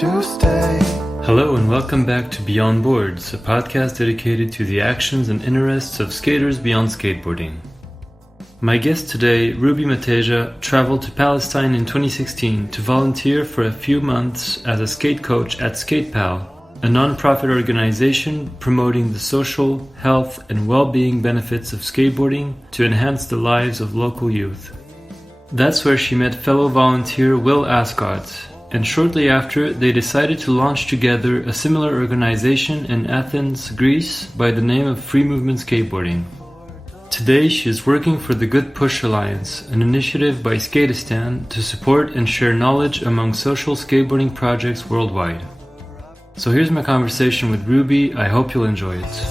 to stay. Hello and welcome back to Beyond Boards, a podcast dedicated to the actions and interests of skaters beyond skateboarding. My guest today, Ruby Mateja, traveled to Palestine in 2016 to volunteer for a few months as a skate coach at Skatepal, a non-profit organization promoting the social, health, and well-being benefits of skateboarding to enhance the lives of local youth. That's where she met fellow volunteer Will Ascott, and shortly after they decided to launch together a similar organization in Athens, Greece by the name of Movement Skateboarding. Today she is working for the Goodpush Alliance, an initiative by Skateistan to support and share knowledge among social skateboarding projects worldwide. So here's my conversation with Ruby. I hope you'll enjoy it.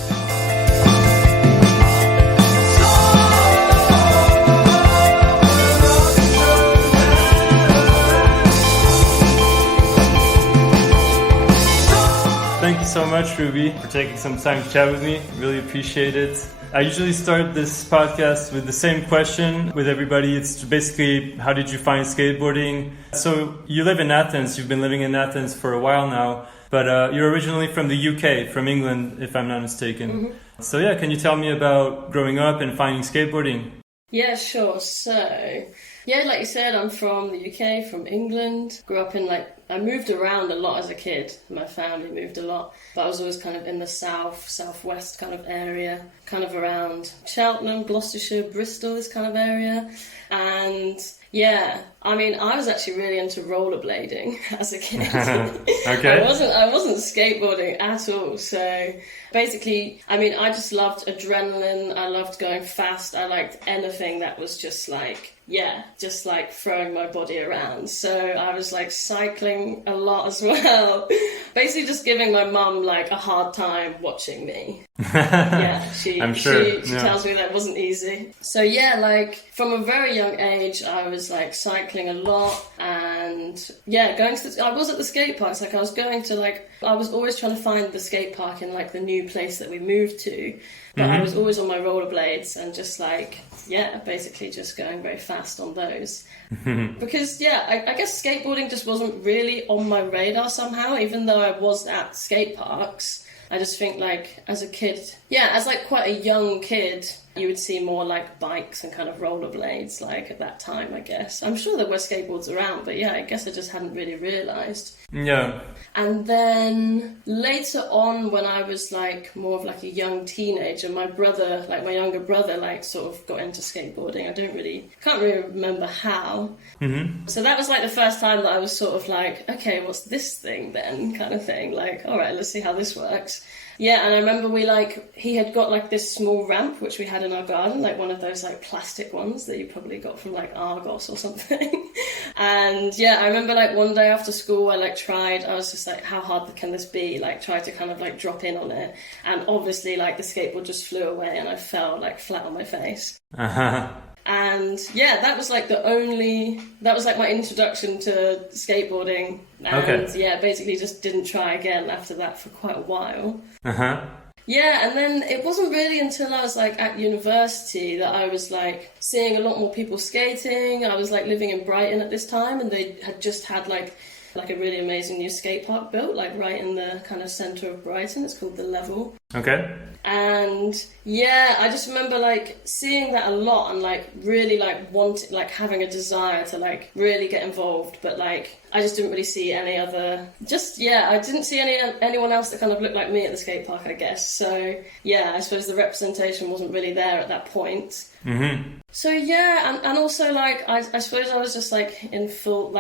Thank you so much, Ruby, for taking some time to chat with me. Really appreciate it. I usually start this podcast with the same question with everybody. It's basically, how did you find skateboarding? So you live in Athens. You've been living in Athens for a while now, but you're originally from the UK, from England, if I'm not mistaken. Mm-hmm. So yeah, can you tell me about growing up and finding skateboarding? Yeah, sure. So, yeah, like you said, I'm from the UK, from England. Grew up in I moved around a lot as a kid. My family moved a lot, but I was always kind of in the southwest kind of area, kind of around Cheltenham, Gloucestershire, Bristol, this kind of area. And yeah, I mean, I was actually really into rollerblading as a kid. Okay. I wasn't skateboarding at all. So basically, I mean, I just loved adrenaline. I loved going fast. I liked anything that was just throwing my body around. So I was cycling a lot as well. Basically just giving my mum a hard time watching me. Yeah, she tells me that wasn't easy. So yeah, from a very young age, I was cycling a lot, and yeah, I was at the skate parks. I was going to I was always trying to find the skate park in the new place that we moved to. But I was always on my rollerblades and just basically just going very fast on those. Because I guess skateboarding just wasn't really on my radar somehow, even though I was at skate parks. I just think as a kid, as quite a young kid, you would see more bikes and kind of rollerblades at that time, I guess. I'm sure there were skateboards around, but yeah, I guess I just hadn't really realised. Yeah. And then later on, when I was more of a young teenager, my brother, my younger brother, sort of got into skateboarding. Can't really remember how. Mm-hmm. So that was the first time that I was sort of okay, what's this thing then, kind of thing. All right, let's see how this works. Yeah, and I remember he had got this small ramp which we had in our garden, one of those plastic ones that you probably got from Argos or something. And yeah, I remember one day after school I tried, I was just how hard can this be? Tried to kind of drop in on it, and obviously the skateboard just flew away and I fell flat on my face. Uh-huh. And yeah, that was my introduction to skateboarding. And yeah, basically just didn't try again after that for quite a while. Uh-huh. Yeah, and then it wasn't really until I was at university that I was seeing a lot more people skating. I was living in Brighton at this time, and they had just had a really amazing new skate park built right in the kind of centre of Brighton. It's called The Level. Okay. And yeah, I just remember seeing that a lot and really wanting having a desire to really get involved, but I just didn't really see any other. I didn't see anyone else that kind of looked like me at the skate park, I guess. So yeah, I suppose the representation wasn't really there at that point. Mm-hmm. So yeah, and also I suppose I was just in full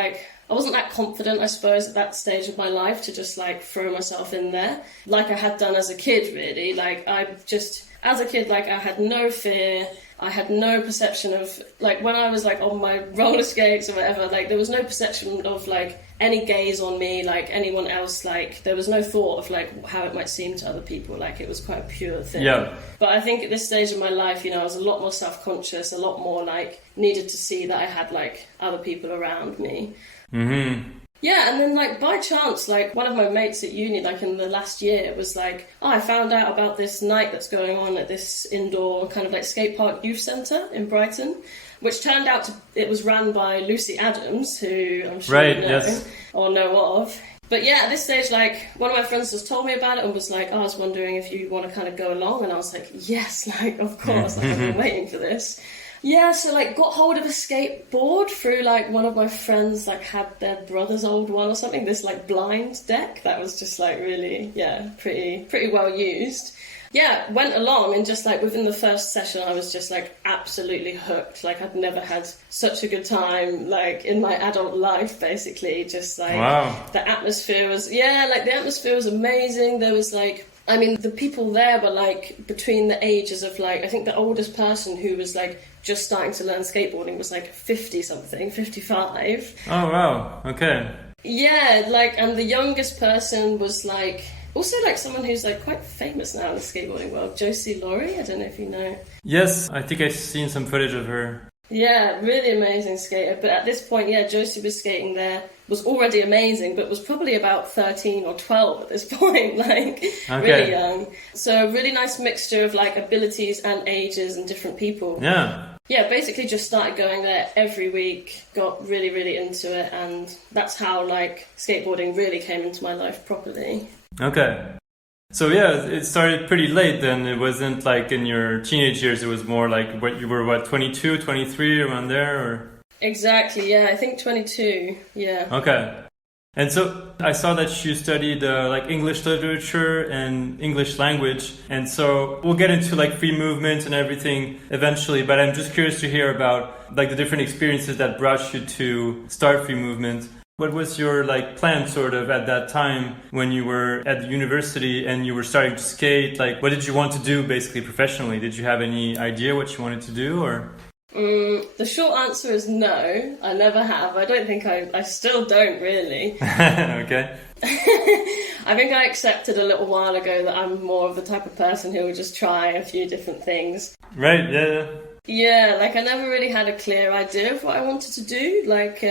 I wasn't that confident, I suppose, at that stage of my life to just throw myself in there I had done as a kid, really. As a kid, I had no fear. I had no perception of, when I was, on my roller skates or whatever, there was no perception of, any gaze on me, anyone else, there was no thought of, how it might seem to other people. It was quite a pure thing. Yeah. But I think at this stage of my life, I was a lot more self-conscious, a lot more, needed to see that I had, other people around me. Mm-hmm. Yeah, and then by chance, one of my mates at uni, in the last year, was I found out about this night that's going on at this indoor kind of skate park youth centre in Brighton, which turned out it was run by Lucy Adams, who I'm sure you know or know of. But yeah, at this stage, like, one of my friends just told me about it and was like, oh, I was wondering if you want to kind of go along. And I was like, yes, like, of course, like, I've been waiting for this. Yeah, so, like, got hold of a skateboard through, like, one of my friends, like, had their brother's old one or something, this, like, blind deck that was just, like, really, yeah, pretty well used. Yeah, went along and just, like, within the first session, I was just, like, absolutely hooked. Like, I'd never had such a good time, like, in my adult life, basically. Just, like, wow. The atmosphere was, the atmosphere was amazing. There was, like, I mean, the people there were, like, between the ages of, like, I think the oldest person who was, like, just starting to learn skateboarding was, like, 50-something, 55. Oh, wow. Okay. Yeah, like, and the youngest person was, like... Also, like, someone who's, like, quite famous now in the skateboarding world, Josie Laurie, I don't know if you know. Yes, I think I've seen some footage of her. Yeah, really amazing skater. But at this point, yeah, Josie was skating there, was already amazing, but was probably about 13 or 12 at this point, like, really young. So a really nice mixture of, like, abilities and ages and different people. Yeah. Yeah, basically just started going there every week, got really, really into it, and that's how, like, skateboarding really came into my life properly. Okay. So yeah, it started pretty late then. It wasn't like in your teenage years, it was more like what you were, 22, 23, around there, or? Exactly, yeah, I think 22, yeah. Okay. And so I saw that you studied like English literature and English language. And so we'll get into like free movement and everything eventually, but I'm just curious to hear about like the different experiences that brought you to start free movement. What was your like plan sort of at that time when you were at the university and you were starting to skate? Like, what did you want to do basically professionally? Did you have any idea what you wanted to do, or? The short answer is no, I never have. I don't think I still don't really. Okay. I think I accepted a little while ago that I'm more of the type of person who will just try a few different things. Right, yeah. Yeah, like I never really had a clear idea of what I wanted to do. Like,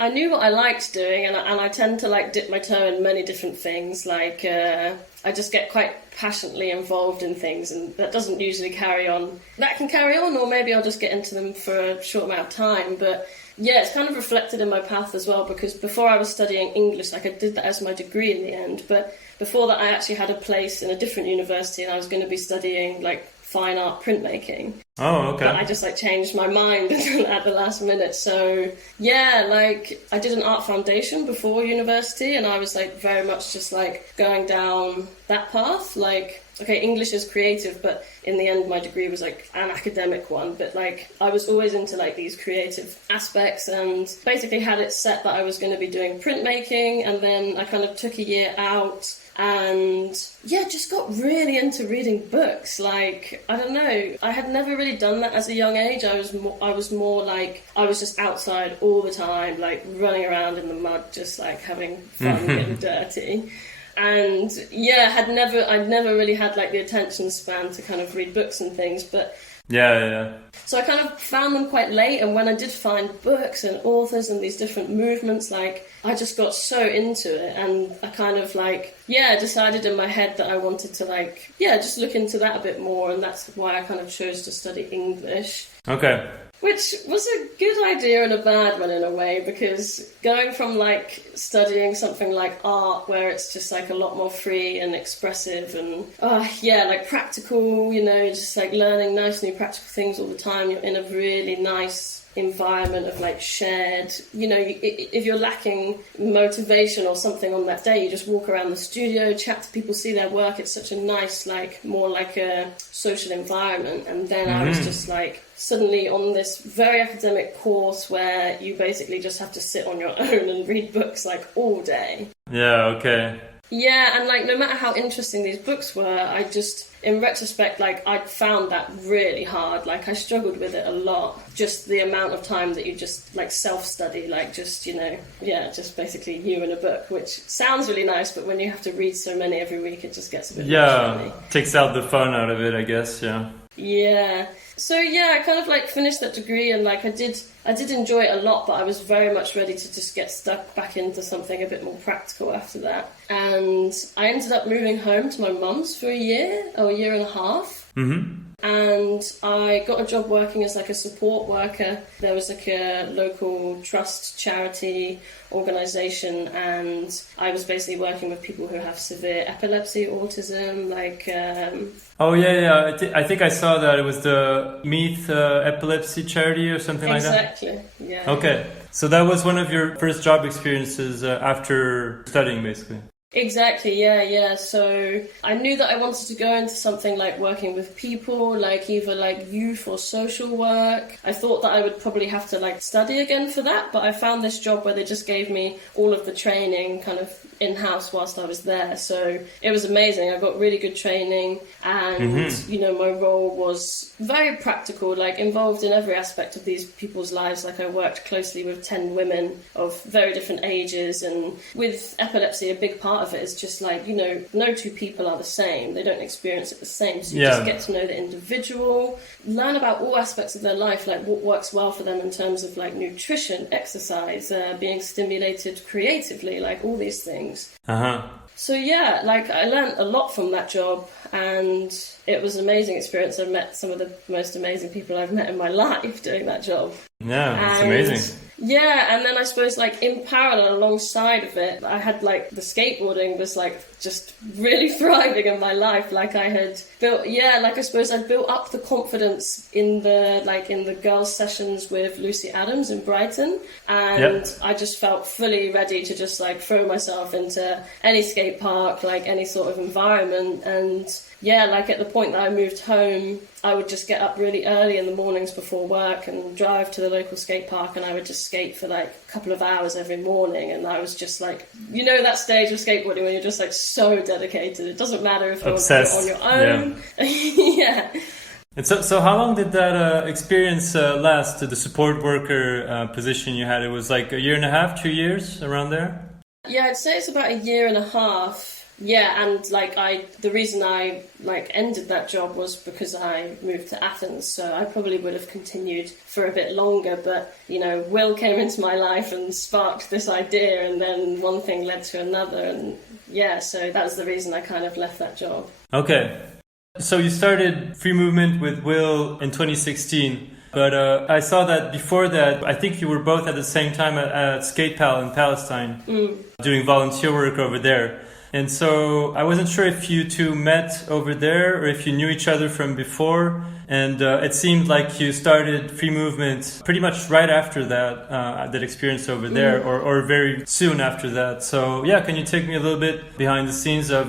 I knew what I liked doing, and I tend to like dip my toe in many different things. Like, I just get quite passionately involved in things, and that doesn't usually carry on. That can carry on, or maybe I'll just get into them for a short amount of time. But yeah, it's kind of reflected in my path as well, because before I was studying English, like I did that as my degree in the end, but before that I actually had a place in a different university, and I was going to be studying like fine art printmaking. Oh, okay. But I just like changed my mind at the last minute. So yeah, like I did an art foundation before university, and I was like very much just like going down that path. Like, okay, English is creative, but in the end my degree was like an academic one. But like I was always into like these creative aspects, and basically had it set that I was going to be doing printmaking, and then I kind of took a year out. And yeah, just got really into reading books. Like, I don't know, I had never really done that as a young age. I was more like, I was just outside all the time, like running around in the mud, just like having fun, getting dirty. And yeah, I'd never really had like the attention span to kind of read books and things, but yeah. So I kind of found them quite late, and when I did find books and authors and these different movements, like, I just got so into it, and I kind of like, yeah, decided in my head that I wanted to like, yeah, just look into that a bit more, and that's why I kind of chose to study English. Okay. Which was a good idea and a bad one in a way, because going from like studying something like art where it's just like a lot more free and expressive and like practical, you know, just like learning nice new practical things all the time, you're in a really nice environment of like shared, you know, if you're lacking motivation or something on that day, you just walk around the studio, chat to people, see their work. It's such a nice, like, more like a social environment. And then I was just like suddenly on this very academic course where you basically just have to sit on your own and read books like all day. Yeah, okay. Yeah, and like no matter how interesting these books were, I just, in retrospect, like I found that really hard. Like I struggled with it a lot. Just the amount of time that you just like self-study, like just, you know, yeah, just basically you in a book, which sounds really nice, but when you have to read so many every week, it just gets a bit much for me. Takes out the fun out of it, I guess, yeah. Yeah. So yeah, I kind of like finished that degree, and like I did I did enjoy it a lot, but I was very much ready to just get stuck back into something a bit more practical after that. And I ended up moving home to my mum's for a year and a half. Mm-hmm. And I got a job working as like a support worker. There was like a local trust charity organisation, and I was basically working with people who have severe epilepsy, autism, like... Oh, yeah. I think I saw that. It was the Meath epilepsy charity or something like that? Exactly, yeah. Okay. So that was one of your first job experiences after studying, basically? Exactly, yeah. So I knew that I wanted to go into something like working with people, like either like youth or social work. I thought that I would probably have to like study again for that, but I found this job where they just gave me all of the training kind of in-house whilst I was there. So it was amazing. I got really good training, and you know, my role was very practical, like involved in every aspect of these people's lives. Like I worked closely with 10 women of very different ages, and with epilepsy, a big part of it is just like, you know, no two people are the same. They don't experience it the same. So you just get to know the individual, learn about all aspects of their life, like what works well for them in terms of like nutrition, exercise, being stimulated creatively, like all these things. So yeah, like I learned a lot from that job, and it was an amazing experience. I met some of the most amazing people I've met in my life doing that job. Yeah, it's amazing. Yeah, and then I suppose like in parallel alongside of it, I had like the skateboarding was like just really thriving in my life. Like I had built, like I suppose I built up the confidence in the girls' sessions with Lucy Adams in Brighton, and I just felt fully ready to just like throw myself into any skate park, like any sort of environment. And yeah, like at the point that I moved home, I would just get up really early in the mornings before work and drive to the local skate park, and I would just skate for like a couple of hours every morning. And I was just like, you know, that stage of skateboarding when you're just like so dedicated. It doesn't matter if you're on your own. Yeah. And so how long did that experience last, the support worker position you had? It was like a year and a half, 2 years, around there? Yeah, I'd say it's about a year and a half. Yeah, and like the reason I like ended that job was because I moved to Athens, so I probably would have continued for a bit longer, but you know, Will came into my life and sparked this idea, and then one thing led to another, and yeah, so that's the reason I kind of left that job. Okay. So you started Free Movement with Will in 2016. But I saw that before that, I think you were both at the same time at Skatepal in Palestine, doing volunteer work over there. And so I wasn't sure if you two met over there or if you knew each other from before. And it seemed like you started Free Movement pretty much right after that experience over there, or very soon after that. So yeah, can you take me a little bit behind the scenes of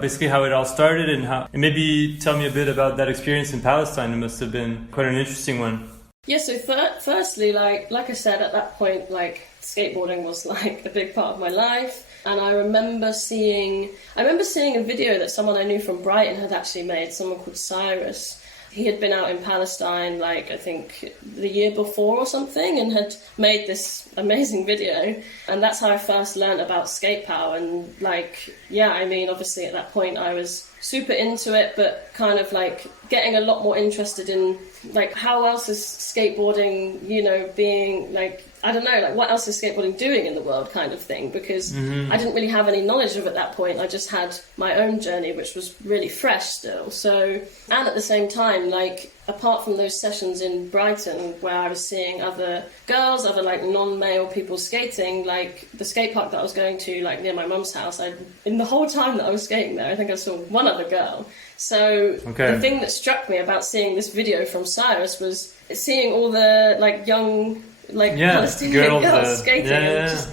basically how it all started, and maybe tell me a bit about that experience in Palestine? It must have been quite an interesting one. Yeah, so firstly, like I said, at that point, like skateboarding was like a big part of my life. And I remember seeing a video that someone I knew from Brighton had actually made, someone called Cyrus. He had been out in Palestine, like, I think the year before or something, and had made this amazing video. And that's how I first learned about Skatepal. And, like, yeah, I mean, obviously at that point I was super into it, but kind of, like, getting a lot more interested in, like, how else is skateboarding, you know, being, like, I don't know, like, what else is skateboarding doing in the world kind of thing, because I didn't really have any knowledge of it at that point. I just had my own journey, which was really fresh still. So, and at the same time, like, apart from those sessions in Brighton where I was seeing other girls, other, like, non-male people skating, like, the skate park that I was going to, like, near my mum's house, in the whole time that I was skating there, I think I saw one other girl. So the thing that struck me about seeing this video from Cyrus was seeing all the, like, young, like, Palestinian girls skating, and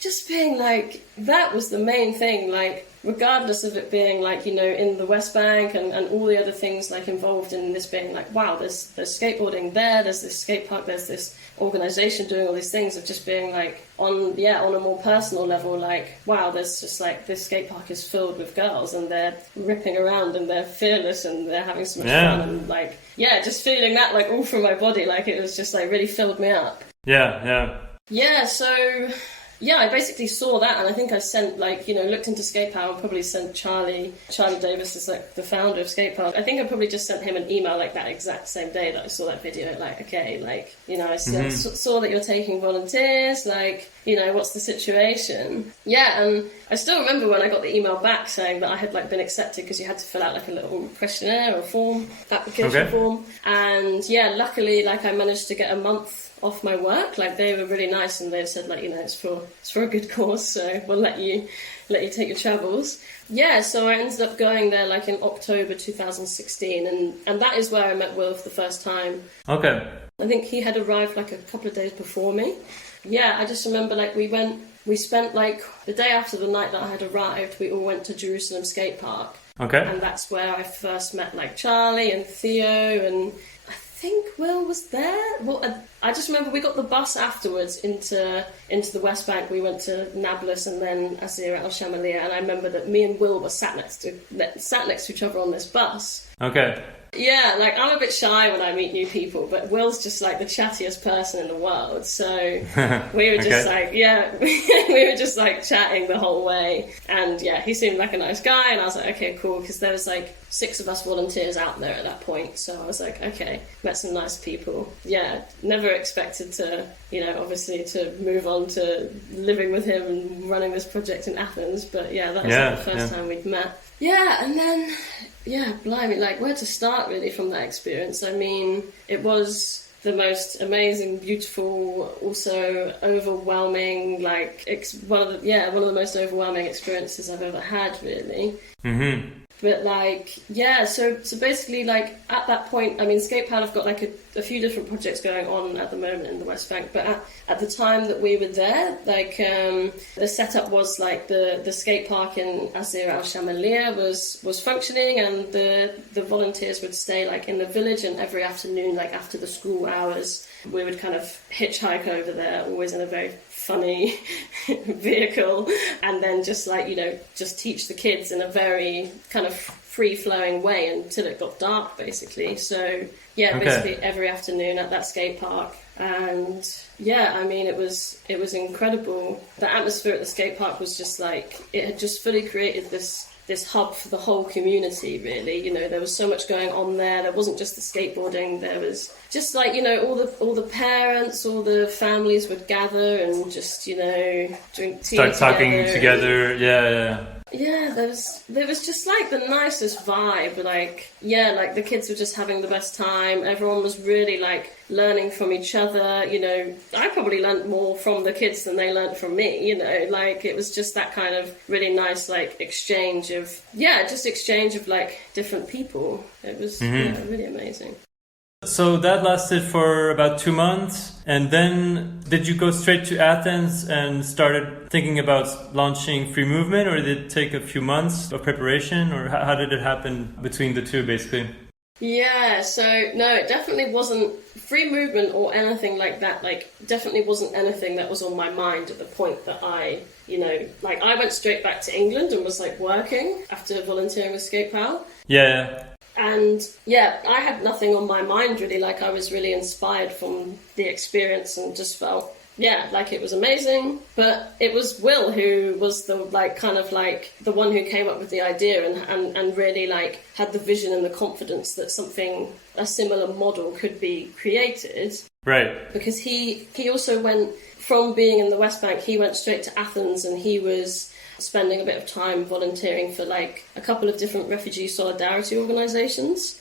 just being like, that was the main thing, like, regardless of it being, like, you know, in the West Bank and all the other things, like, involved in this being, like, wow, there's skateboarding there's this skate park, there's this organisation doing all these things, of just being, like, on a more personal level, like, wow, there's just, like, this skate park is filled with girls, and they're ripping around, and they're fearless, and they're having so much fun, and, like, yeah, just feeling that, like, all through my body, like, it was just, like, really filled me up. Yeah, so yeah, I basically saw that, and I think I sent, like, you know, looked into Skatepal and probably sent Charlie Davis is like the founder of Skatepal. I think I probably just sent him an email like that exact same day that I saw that video, like, okay, like, you know, I saw that you're taking volunteers, like, you know, what's the situation? Yeah, and I still remember when I got the email back saying that I had, like, been accepted, because you had to fill out, like, a little questionnaire or form, application form. And, yeah, luckily, like, I managed to get a month off my work. Like, they were really nice, and they said, like, you know, it's for a good cause, so we'll let you take your travels. Yeah, so I ended up going there, like, in October 2016, and that is where I met Will for the first time. Okay. I think he had arrived, like, a couple of days before me. Yeah, I just remember, like, we spent, like, the day after the night that I had arrived, we all went to Jerusalem Skate Park. Okay. And that's where I first met, like, Charlie and Theo, and I think Will was there. Well, I just remember we got the bus afterwards into the West Bank. We went to Nablus and then Azir al Shamalia, and I remember that me and Will were sat next to each other on this bus. Okay. Yeah, like, I'm a bit shy when I meet new people, but Will's just, like, the chattiest person in the world, so we were just like, yeah, we were just, like, chatting the whole way, and yeah, he seemed like a nice guy, and I was like, okay, cool, because there was, like, 6 of us volunteers out there at that point, so I was like, okay, met some nice people. Yeah, never expected to, you know, obviously to move on to living with him and running this project in Athens, but yeah, that was like, the first time we'd met. Yeah, and then, yeah, blimey, like, where to start really from that experience? I mean, it was the most amazing, beautiful, also overwhelming, like, one of the most overwhelming experiences I've ever had, really. Mm-hmm. But, like, yeah, so basically, like, at that point, I mean, Skatepal have got, like, a few different projects going on at the moment in the West Bank, but at the time that we were there, like, the setup was, like, the skate park in Azir al Shamalia was functioning, and the volunteers would stay, like, in the village, and every afternoon, like, after the school hours, we would kind of hitchhike over there, always in a very funny vehicle, and then just, like, you know, just teach the kids in a very kind of free-flowing way until it got dark, basically. So yeah, basically every afternoon at that skate park. And yeah, I mean, it was incredible. The atmosphere at the skate park was just like, it had just fully created this hub for the whole community, really. You know, there was so much going on there. There wasn't just the skateboarding. There was just, like, you know, all the parents, all the families would gather and just, you know, drink tea, start talking together. Yeah, there was just, like, the nicest vibe. Like, yeah, like, the kids were just having the best time. Everyone was really, like, learning from each other. You know, I probably learnt more from the kids than they learnt from me, you know. Like, it was just that kind of really nice, like, exchange of like, different people. It was really amazing. So that lasted for about 2 months, and then did you go straight to Athens and started thinking about launching Free Movement, or did it take a few months of preparation, or how did it happen between the two, basically? Yeah, so no, it definitely wasn't Free Movement or anything like that. Like, definitely wasn't anything that was on my mind at the point that I, you know, like, I went straight back to England and was, like, working after volunteering with Skatepal. Yeah. And yeah, I had nothing on my mind, really. Like, I was really inspired from the experience and just felt, yeah, like, it was amazing. But it was Will who was the, like, kind of like the one who came up with the idea and really, like, had the vision and the confidence that a similar model could be created. Right. Because he also went from being in the West Bank, he went straight to Athens, and he was spending a bit of time volunteering for, like, a couple of different refugee solidarity organisations.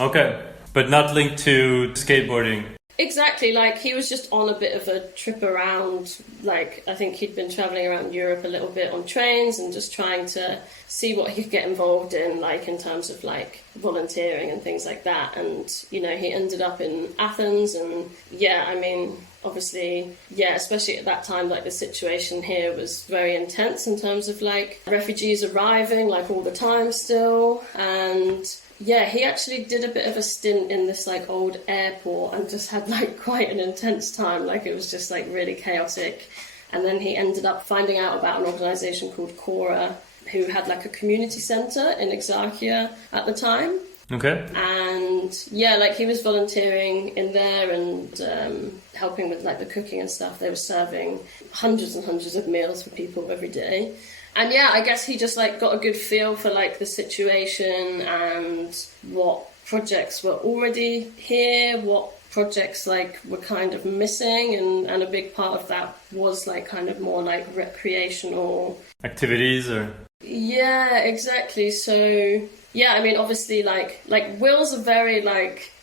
Okay, but not linked to skateboarding. Exactly, like, he was just on a bit of a trip around, like, I think he'd been travelling around Europe a little bit on trains and just trying to see what he could get involved in, like, in terms of, like, volunteering and things like that. And, you know, he ended up in Athens, and yeah, I mean, obviously, yeah, especially at that time, like, the situation here was very intense in terms of, like, refugees arriving, like, all the time still. And yeah, he actually did a bit of a stint in this, like, old airport and just had, like, quite an intense time. Like, it was just, like, really chaotic. And then he ended up finding out about an organisation called Cora, who had, like, a community centre in Exarchia at the time. Okay. And yeah, like he was volunteering in there and helping with like the cooking and stuff. They were serving hundreds and hundreds of meals for people every day. And yeah, I guess he just like got a good feel for like the situation and what projects were already here, what projects like were kind of missing, and a big part of that was like kind of more like recreational activities or yeah, exactly. So yeah, I mean obviously like Will's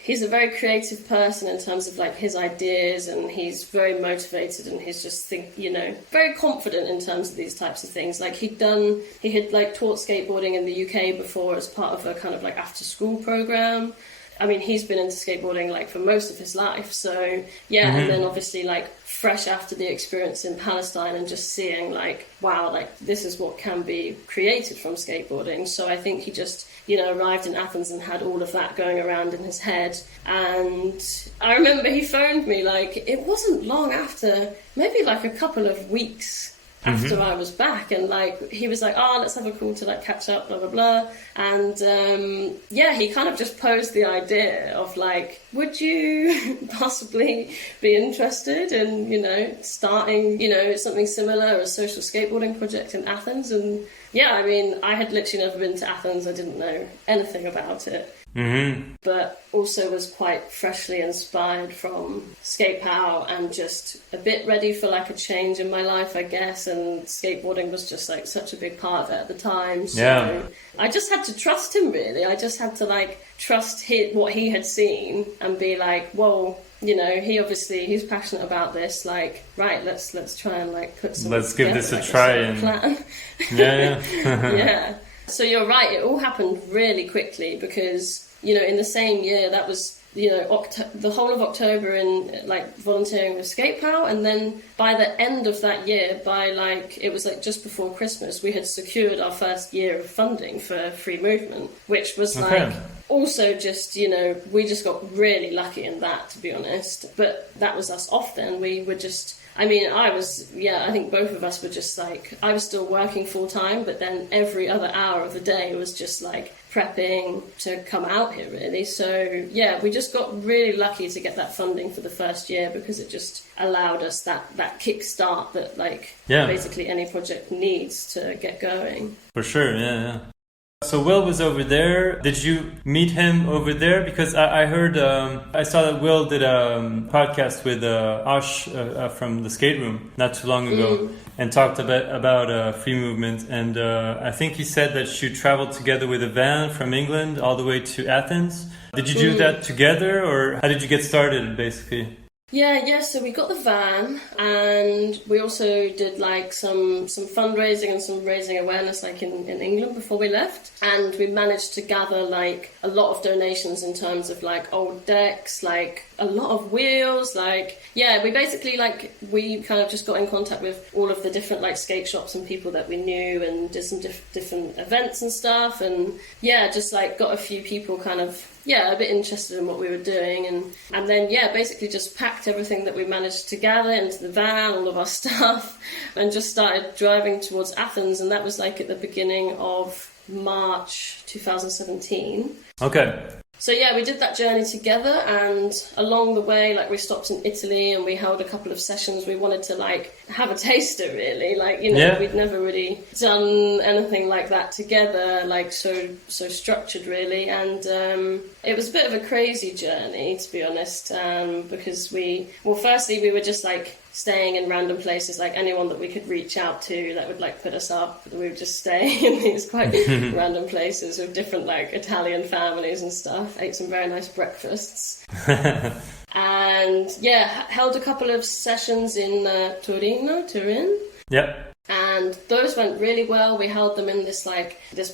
he's a very creative person in terms of like his ideas, and he's very motivated, and he's just very confident in terms of these types of things. Like he had like taught skateboarding in the UK before as part of a kind of like after school program. I mean, he's been into skateboarding like for most of his life. So yeah, and then obviously like fresh after the experience in Palestine and just seeing like, wow, like this is what can be created from skateboarding. So I think he just, arrived in Athens and had all of that going around in his head. And I remember he phoned me like, it wasn't long after, maybe like a couple of weeks after I was back, and like he was like, let's have a call to like catch up, blah blah blah. And he kind of just posed the idea of like, would you possibly be interested in starting something similar, a social skateboarding project in Athens? And yeah, I mean, I had literally never been to Athens. I didn't know anything about it. But also was quite freshly inspired from Skatepal and just a bit ready for like a change in my life, I guess. And skateboarding was just like such a big part of it at the time. So I just had to trust him, really. I just had to like trust what he had seen and be like, whoa, he's passionate about this. Like, right, let's try and like put some. Let's give this a try and plan. Yeah. Yeah. So you're right, it all happened really quickly because, in the same year, that was, the whole of October in, like, volunteering with Skatepal, and then by the end of that year, it was, like, just before Christmas, we had secured our first year of funding for Free Movement, which was, like, also just, we just got really lucky in that, to be honest. But that was us off then. We were just... I mean, I think both of us were just like, I was still working full time, but then every other hour of the day was just like prepping to come out here, really. So yeah, we just got really lucky to get that funding for the first year because it just allowed us that kickstart that basically any project needs to get going. For sure, yeah. So Will was over there. Did you meet him over there? Because I heard, I saw that Will did a podcast with Ash from the Skate Room not too long ago and talked a bit about free movement. And I think he said that you traveled together with a van from England all the way to Athens. Did you do that together, or how did you get started, basically? Yeah, so we got the van, and we also did like some fundraising and some raising awareness like in England before we left, and we managed to gather like a lot of donations in terms of like old decks, like a lot of wheels, we kind of just got in contact with all of the different like skate shops and people that we knew and did some different events and stuff, and just like got a few people kind of a bit interested in what we were doing, and then basically just packed everything that we managed to gather into the van, all of our stuff, and just started driving towards Athens, and that was like at the beginning of March 2017. Okay. So we did that journey together, and along the way, like we stopped in Italy and we held a couple of sessions. We wanted to like have a taster, really, we'd never really done anything like that together, like so structured, really. And it was a bit of a crazy journey, to be honest, because firstly we were just like staying in random places, like anyone that we could reach out to that would like put us up. We would just stay in these quite random places with different like Italian families and stuff. Ate some very nice breakfasts. And held a couple of sessions in Turin. Yep. And those went really well. We held them in this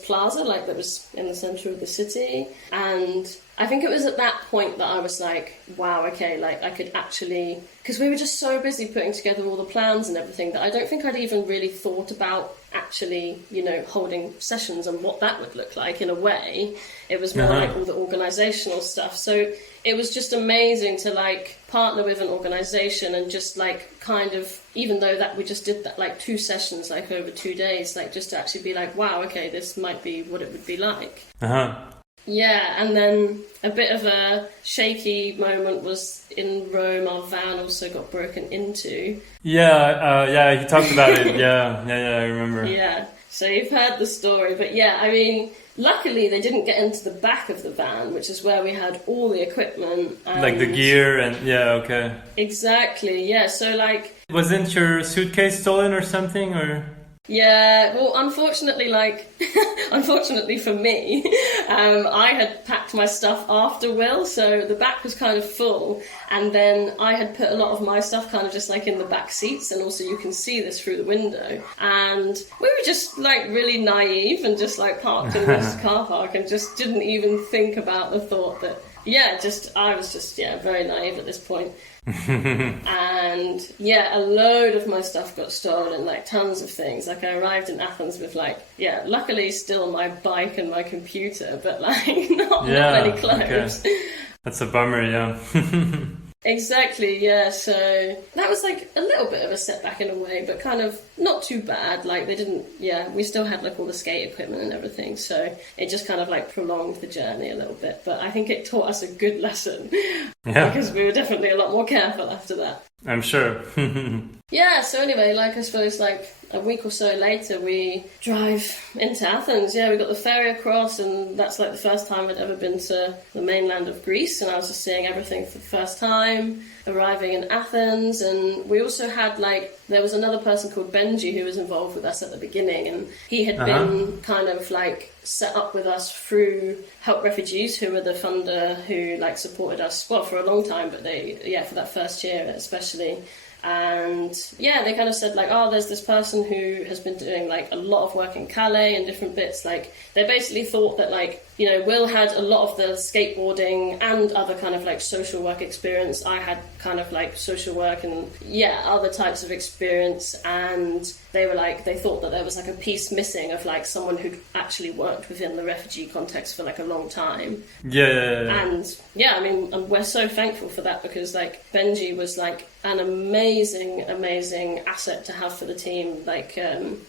plaza that was in the centre of the city. And I think it was at that point that I was like, wow, okay, like I could actually... Because we were just so busy putting together all the plans and everything that I don't think I'd even really thought about actually, holding sessions and what that would look like in a way. It was more like all the organisational stuff. So it was just amazing to like partner with an organisation and just like kind of, even though that we just did that like 2 sessions like over 2 days, like just to actually be like, wow, okay, this might be what it would be like. Yeah, and then a bit of a shaky moment was in Rome. Our van also got broken into. Yeah, he talked about it. Yeah, I remember. Yeah, so you've heard the story, but yeah, I mean, luckily they didn't get into the back of the van, which is where we had all the equipment. Like the gear and, yeah, okay. Exactly, yeah, so like... Wasn't your suitcase stolen or something, or...? Yeah, well, unfortunately, unfortunately for me, I had packed my stuff after Will, so the back was kind of full, and then I had put a lot of my stuff kind of just like in the back seats, and also you can see this through the window, and we were just like really naive and just like parked in this car park and just didn't even think about the thought that, I was just very naive at this point. And a load of my stuff got stolen, like tons of things. Like I arrived in Athens with luckily still my bike and my computer, but like not many clothes. Okay. That's a bummer, yeah. Exactly, yeah, so that was like a little bit of a setback in a way, but kind of not too bad. Like we still had like all the skate equipment and everything, so it just kind of like prolonged the journey a little bit, but I think it taught us a good lesson. Yeah. Because we were definitely a lot more careful after that. I'm sure. Yeah, so anyway, I suppose a week or so later we drive into Athens. Yeah, we got the ferry across, and that's like the first time I'd ever been to the mainland of Greece, and I was just seeing everything for the first time, arriving in Athens. And we also had there was another person called Benji who was involved with us at the beginning, and he had been kind of set up with us through Help Refugees, who were the funder who supported us for a long time, but for that first year especially. And they kind of said there's this person who has been doing a lot of work in Calais and different bits. They basically thought that Will had a lot of the skateboarding and other kind of social work experience. I had kind of social work and other types of experience, and they thought that there was a piece missing of someone who'd actually worked within the refugee context for a long time. And I mean, we're so thankful for that, because Benji was an amazing asset to have for the team.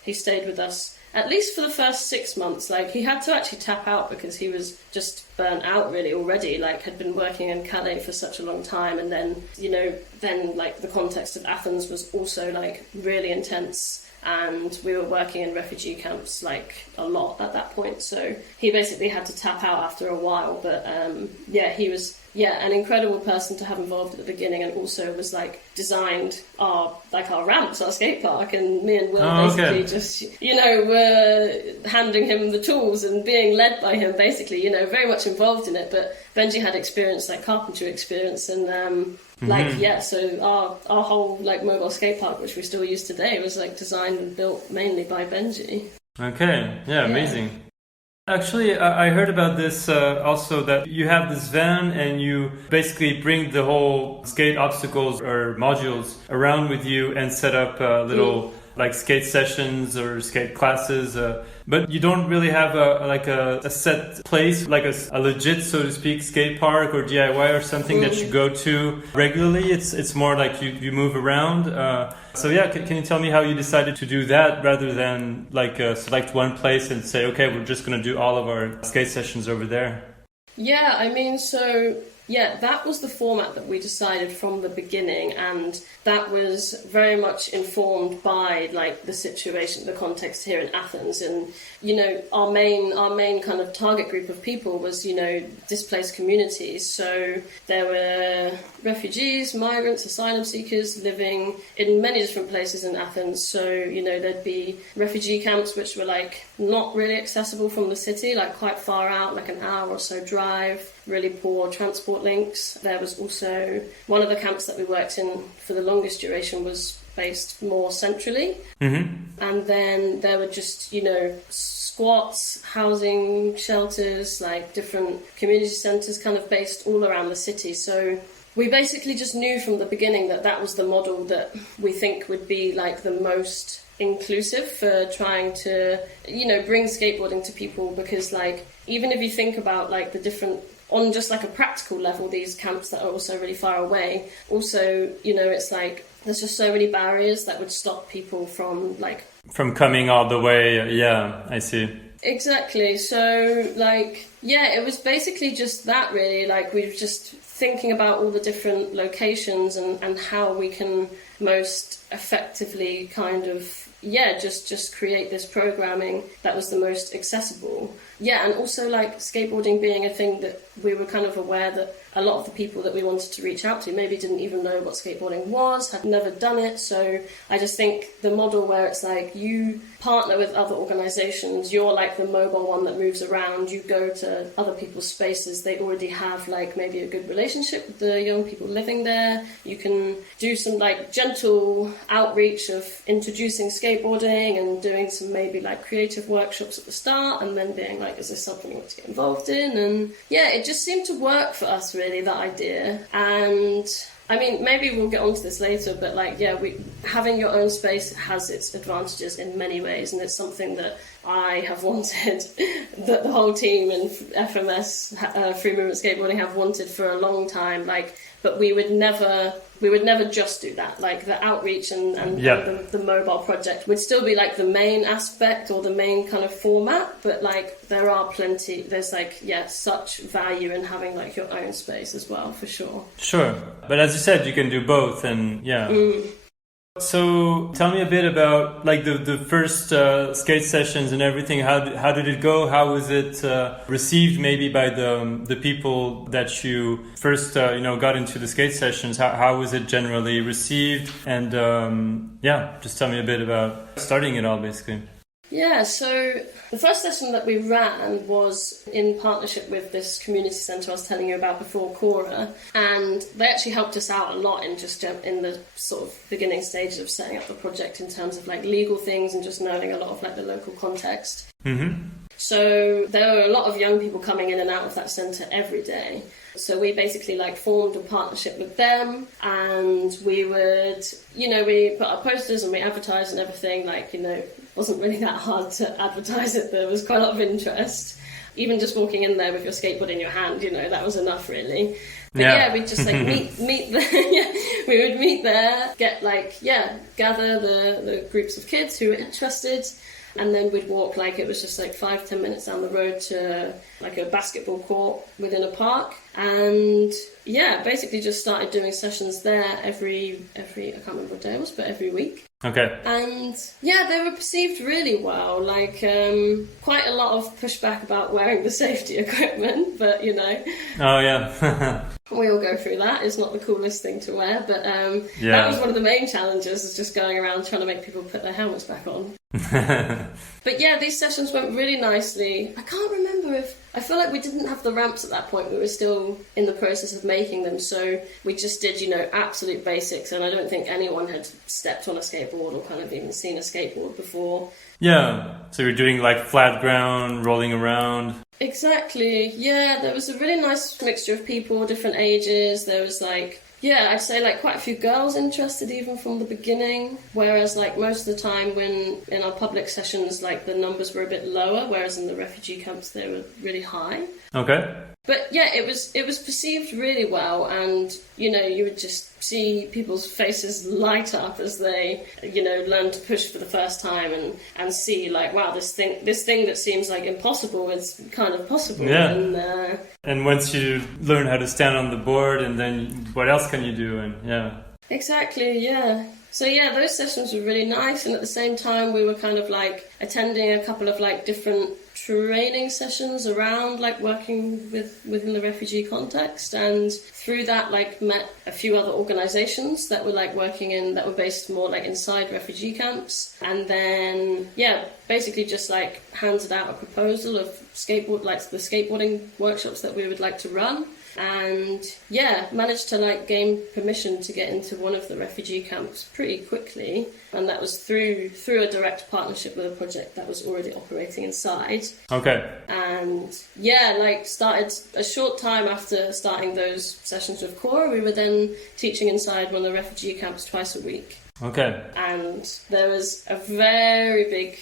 He stayed with us at least for the first 6 months. He had to actually tap out because he was just burnt out really already, had been working in Calais for such a long time, and then the context of Athens was also really intense, and we were working in refugee camps a lot at that point, so he basically had to tap out after a while. But he was an incredible person to have involved at the beginning, and also was designed our ramps, our skate park, and me and Will just were handing him the tools and being led by him, basically, very much involved in it. But Benji had experience, carpentry experience, and so our whole mobile skate park, which we still use today, was designed and built mainly by Benji. Okay, amazing. Actually, I heard about this also, that you have this van and you basically bring the whole skate obstacles or modules around with you and set up little skate sessions or skate classes, but you don't really have a set place, a legit, so to speak, skate park or DIY or something that you go to regularly. It's more you move around. Can you tell me how you decided to do that rather than select one place and say, okay, we're just going to do all of our skate sessions over there? Yeah, I mean, that was the format that we decided from the beginning, and that was very much informed by the situation, the context here in Athens. And our main kind of target group of people was displaced communities. So there were refugees, migrants, asylum seekers living in many different places in Athens. So there'd be refugee camps which were not really accessible from the city, quite far out, an hour or so drive, really poor transport links. There was also one of the camps that we worked in for the longest duration was based more centrally. Mm-hmm. And then there were just, squats, housing shelters, different community centres kind of based all around the city. So we basically just knew from the beginning that was the model that we think would be the most inclusive for trying to, bring skateboarding to people, because even if you think about the different, on just a practical level, these camps that are also really far away, also, it's there's just so many barriers that would stop people from from coming all the way. Yeah, I see. Exactly. So, like, yeah, it was basically just that, really. Like, we were just thinking about all the different locations and how we can most effectively kind of, yeah, just create this programming that was the most accessible. Yeah, and also, like, skateboarding being a thing that we were kind of aware that a lot of the people that we wanted to reach out to maybe didn't even know what skateboarding was, had never done it. So I just think the model where it's like you partner with other organisations, you're like the mobile one that moves around, you go to other people's spaces, they already have like maybe a good relationship with the young people living there. You can do some like gentle outreach of introducing skateboarding and doing some maybe like creative workshops at the start, and then being like, is this something you want to get involved in? And yeah, it just seemed to work for us, really, that idea. And I mean, maybe we'll get onto this later, but like, yeah, having your own space has its advantages in many ways, and it's something that I have wanted, that the whole team in FMS, Free Movement Skateboarding, have wanted for a long time. Like, but we would never just do that. Like, the outreach and the mobile project would still be like the main aspect or the main kind of format, but like there's like, yeah, such value in having like your own space as well, for sure. Sure. But as you said, you can do both, and yeah. So tell me a bit about like the first skate sessions and everything. How did it go? How was it received maybe by the people that you first got into the skate sessions? How was it generally received? And just tell me a bit about starting it all, basically. Yeah, so the first session that we ran was in partnership with this community centre I was telling you about before, Cora, and they actually helped us out a lot in the sort of beginning stages of setting up the project in terms of like legal things and just knowing a lot of like the local context. Mm-hmm. So there were a lot of young people coming in and out of that centre every day. So we basically like formed a partnership with them, and we would, we put our posters and we advertised and everything, like, it wasn't really that hard to advertise it. There was quite a lot of interest. Even just walking in there with your skateboard in your hand, that was enough, really. But yeah, we'd just like meet there. Yeah, we would meet there, gather the groups of kids who were interested. And then we'd walk, like, it was just like 5-10 minutes down the road to like a basketball court within a park. And yeah, basically just started doing sessions there every I can't remember what day it was, but every week. Okay. And yeah, they were perceived really well. Like, quite a lot of pushback about wearing the safety equipment, but Oh yeah. We all go through that. It's not the coolest thing to wear, but that was one of the main challenges, is just going around trying to make people put their helmets back on. But yeah, these sessions went really nicely. I can't remember I feel like we didn't have the ramps at that point. We were still in the process of making them, so we just did, absolute basics, and I don't think anyone had stepped on a skateboard or kind of even seen a skateboard before. Yeah, so you're doing like flat ground, rolling around. Exactly, yeah, there was a really nice mixture of people, different ages. There was like, I'd say like quite a few girls interested even from the beginning, whereas like most of the time when in our public sessions, like the numbers were a bit lower, whereas in the refugee camps they were really high. Okay. But yeah, it was perceived really well, and you would just see people's faces light up as they learn to push for the first time and see like, wow, this thing that seems like impossible is kind of possible. Yeah. And once you learn how to stand on the board, and then what else can you do? And yeah. Exactly. Yeah. So yeah, those sessions were really nice, and at the same time we were kind of like attending a couple of like different training sessions around like working within the refugee context, and through that like met a few other organizations that were like that were based more like inside refugee camps, and then basically just like handed out a proposal of the skateboarding workshops that we would like to run. And managed to like gain permission to get into one of the refugee camps pretty quickly, and that was through a direct partnership with a project that was already operating inside. Okay. And started a short time after starting those sessions with Cora. We were then teaching inside one of the refugee camps twice a week. Okay. And there was a very big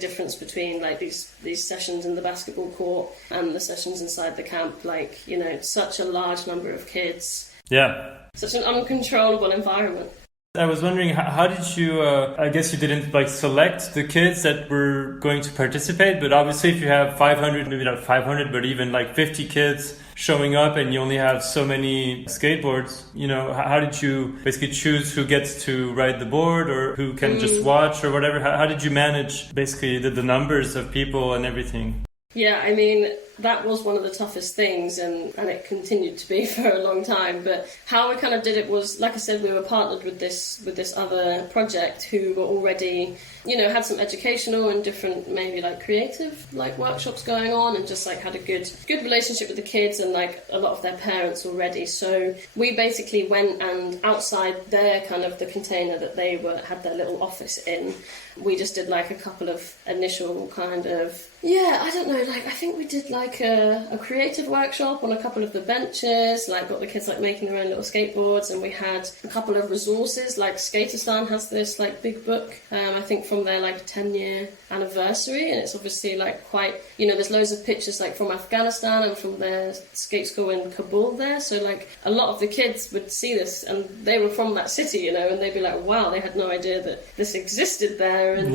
difference between like these sessions in the basketball court and the sessions inside the camp. Like, such a large number of kids. Yeah. Such an uncontrollable environment. I was wondering, how did you, I guess you didn't like select the kids that were going to participate, but obviously if you have 500, maybe not 500, but even like 50 kids showing up and you only have so many skateboards, you know, how did you basically choose who gets to ride the board or who can just watch or whatever? How did you manage basically the numbers of people and everything? Yeah, I mean, that was one of the toughest things, and it continued to be for a long time. But how we kind of did it was, like I said, we were partnered with this other project who were already, you know, had some educational and different, maybe like creative like workshops going on, and just like had a good relationship with the kids and like a lot of their parents already. So we basically went, and outside their kind of the container that they had their little office in, we just did like a couple of initial kind of, I don't know, like I think we did like a creative workshop on a couple of the benches, like got the kids like making their own little skateboards, and we had a couple of resources, like Skateistan has this like big book, I think from their like 10-year anniversary, and it's obviously like quite, you know, there's loads of pictures like from Afghanistan and from their skate school in Kabul there, so like a lot of the kids would see this and they were from that city, you know, and they'd be like, wow, they had no idea that this existed there. And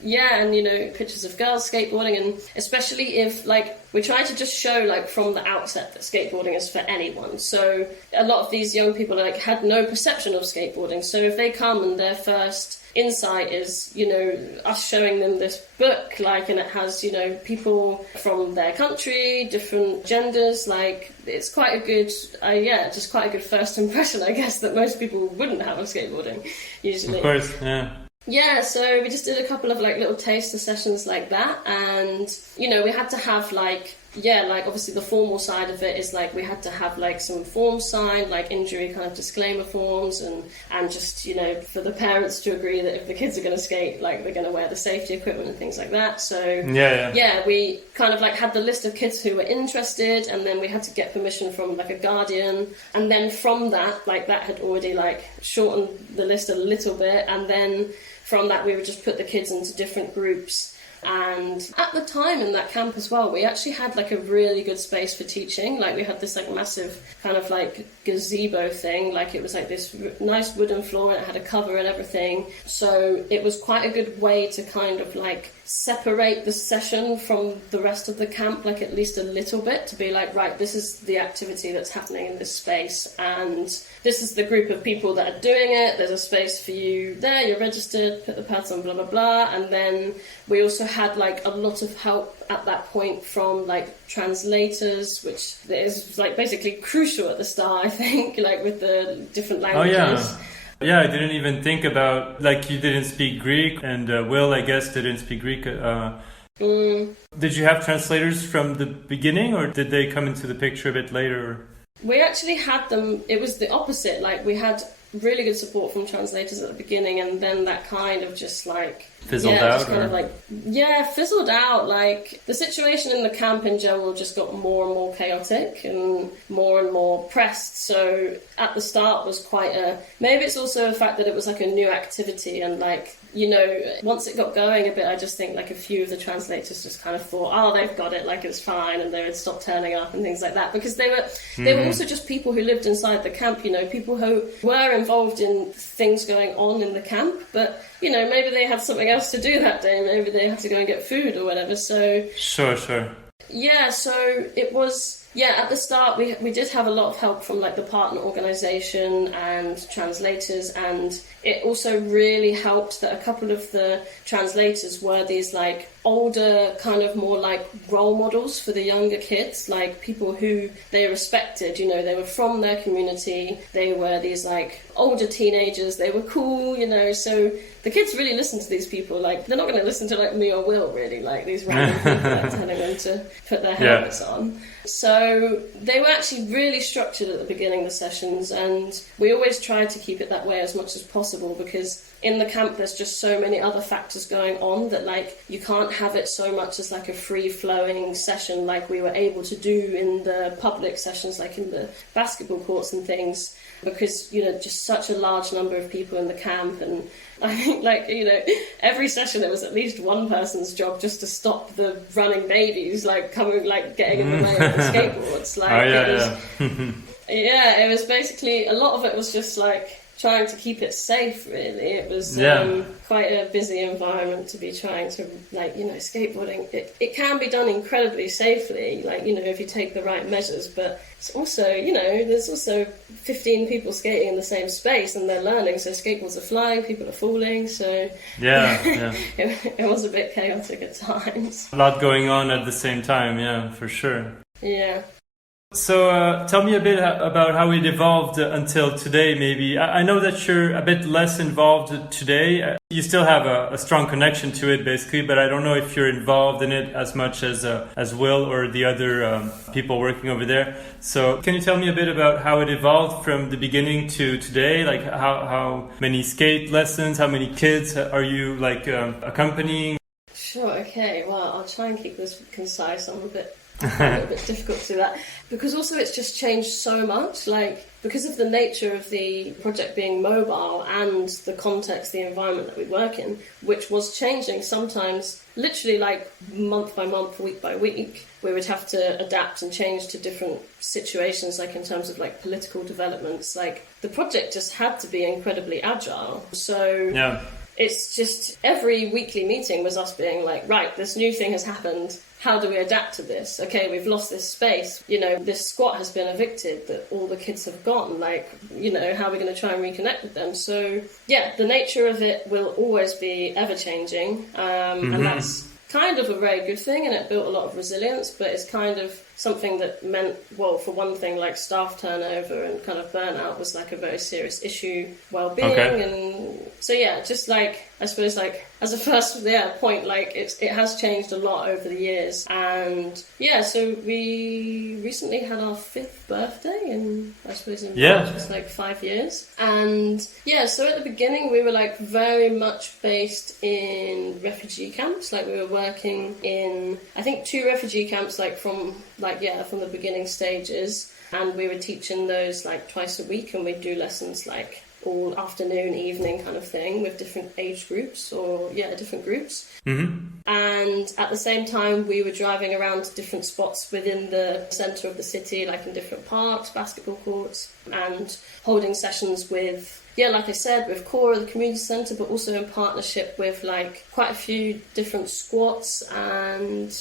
and you know, pictures of girls skateboarding, and especially if like we try to just show like from the outset that skateboarding is for anyone. So a lot of these young people like had no perception of skateboarding, so if they come and their first insight is, you know, us showing them this book, like, and it has, you know, people from their country, different genders, like it's quite a good just quite a good first impression, I guess, that most people wouldn't have of skateboarding usually. Of course, Yeah, so we just did a couple of like little taster sessions like that, and you know, we had to have like obviously the formal side of it is like we had to have like some forms signed, like injury kind of disclaimer forms, and just, you know, for the parents to agree that if the kids are going to skate, like they're going to wear the safety equipment and things like that. So we kind of like had the list of kids who were interested, and then we had to get permission from like a guardian, and then from that, like that had already like shortened the list a little bit, and then from that we would just put the kids into different groups. And at the time in that camp as well, we actually had like a really good space for teaching. Like we had this like massive kind of like gazebo thing, like it was like this nice wooden floor and it had a cover and everything, so it was quite a good way to kind of like separate the session from the rest of the camp, like at least a little bit, to be like, right, this is the activity that's happening in this space, and this is the group of people that are doing it, there's a space for you there, you're registered, put the pads on, blah blah blah. And then we also had like a lot of help at that point from like translators, which is like basically crucial at the start, I think, like with the different languages. Yeah, I didn't even think about, like, you didn't speak Greek, and Will, I guess, didn't speak Greek. Did you have translators from the beginning, or did they come into the picture a bit later? We actually had them, it was the opposite, like we had really good support from translators at the beginning, and then that kind of just like fizzled out, fizzled out. Like the situation in the camp in general just got more and more chaotic and more pressed. So at the start was quite maybe it's also the fact that it was like a new activity, and like, you know, once it got going a bit, I just think like a few of the translators just kind of thought, oh, they've got it, like it's fine, and they would stop turning up and things like that, because they were also just people who lived inside the camp, you know, people who were involved in things going on in the camp, but you know, maybe they had something else to do that day, maybe they had to go and get food or whatever. So sure. Yeah, so it was, at the start we did have a lot of help from like the partner organisation and translators, and it also really helped that a couple of the translators were these like older, kind of more like role models for the younger kids, like people who they respected, you know, they were from their community, they were these like older teenagers, they were cool, you know, so the kids really listen to these people, like they're not going to listen to like me or Will, really, like these random people like telling them to put their helmets on. So they were actually really structured at the beginning of the sessions, and we always tried to keep it that way as much as possible, because in the camp there's just so many other factors going on that like you can't have it so much as like a free-flowing session like we were able to do in the public sessions, like in the basketball courts and things, because, you know, just such a large number of people in the camp. And I think, like, you know, every session it was at least one person's job just to stop the running babies, like, coming, like, getting in the way of the skateboards. Like, it was basically, a lot of it was just, like, trying to keep it safe, really. It was quite a busy environment to be trying to, like, you know, skateboarding. It can be done incredibly safely, like, you know, if you take the right measures, but it's also, you know, there's also 15 people skating in the same space and they're learning, so skateboards are flying, people are falling, so it was a bit chaotic at times. A lot going on at the same time, yeah, for sure. Yeah. So tell me a bit about how it evolved until today, maybe. I know that you're a bit less involved today. You still have a strong connection to it, basically, but I don't know if you're involved in it as much as Will or the other people working over there. So can you tell me a bit about how it evolved from the beginning to today? Like how many skate lessons, how many kids are you like accompanying? Sure, okay. Well, I'll try and keep this concise. I'm a little bit difficult to do that, because also it's just changed so much, like because of the nature of the project being mobile and the context, the environment that we work in, which was changing sometimes literally like month by month, week by week. We would have to adapt and change to different situations, like in terms of like political developments. Like the project just had to be incredibly agile. So it's just every weekly meeting was us being like, right, this new thing has happened. How do we adapt to this? Okay, we've lost this space. You know, this squat has been evicted, that all the kids have gone. Like, you know, how are we going to try and reconnect with them? So, yeah, the nature of it will always be ever-changing. And that's kind of a very good thing, and it built a lot of resilience, but it's kind of something that meant, well, for one thing, like staff turnover and kind of burnout was like a very serious issue, well-being, and so yeah, just like, I suppose like as a first point, like it has changed a lot over the years, and yeah, so we recently had our 5th birthday, and I suppose in March it's like 5 years, and yeah, so at the beginning we were like very much based in refugee camps, like we were working in, I think 2 refugee camps, like from the beginning stages, and we were teaching those like twice a week, and we'd do lessons like all afternoon, evening kind of thing with different age groups or different groups. And at the same time we were driving around to different spots within the centre of the city, like in different parks, basketball courts, and holding sessions with, like I said, with Cora, the community centre, but also in partnership with like quite a few different squats. And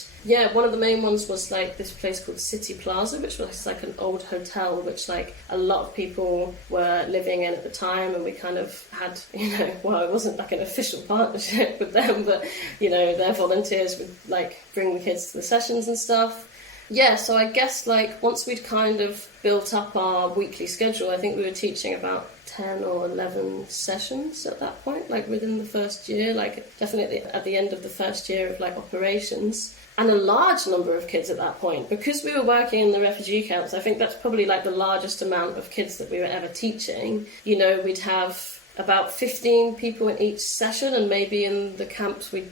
one of the main ones was like this place called City Plaza, which was like an old hotel, which like a lot of people were living in at the time, and we kind of had, it wasn't like an official partnership with them, but their volunteers would like bring the kids to the sessions and stuff. So I guess like once we'd kind of built up our weekly schedule, I think we were teaching about 10 or 11 sessions at that point, like within the first year, like definitely at the end of the first year of like operations. And a large number of kids at that point, because we were working in the refugee camps. I think that's probably like the largest amount of kids that we were ever teaching. We'd have about 15 people in each session, and maybe in the camps in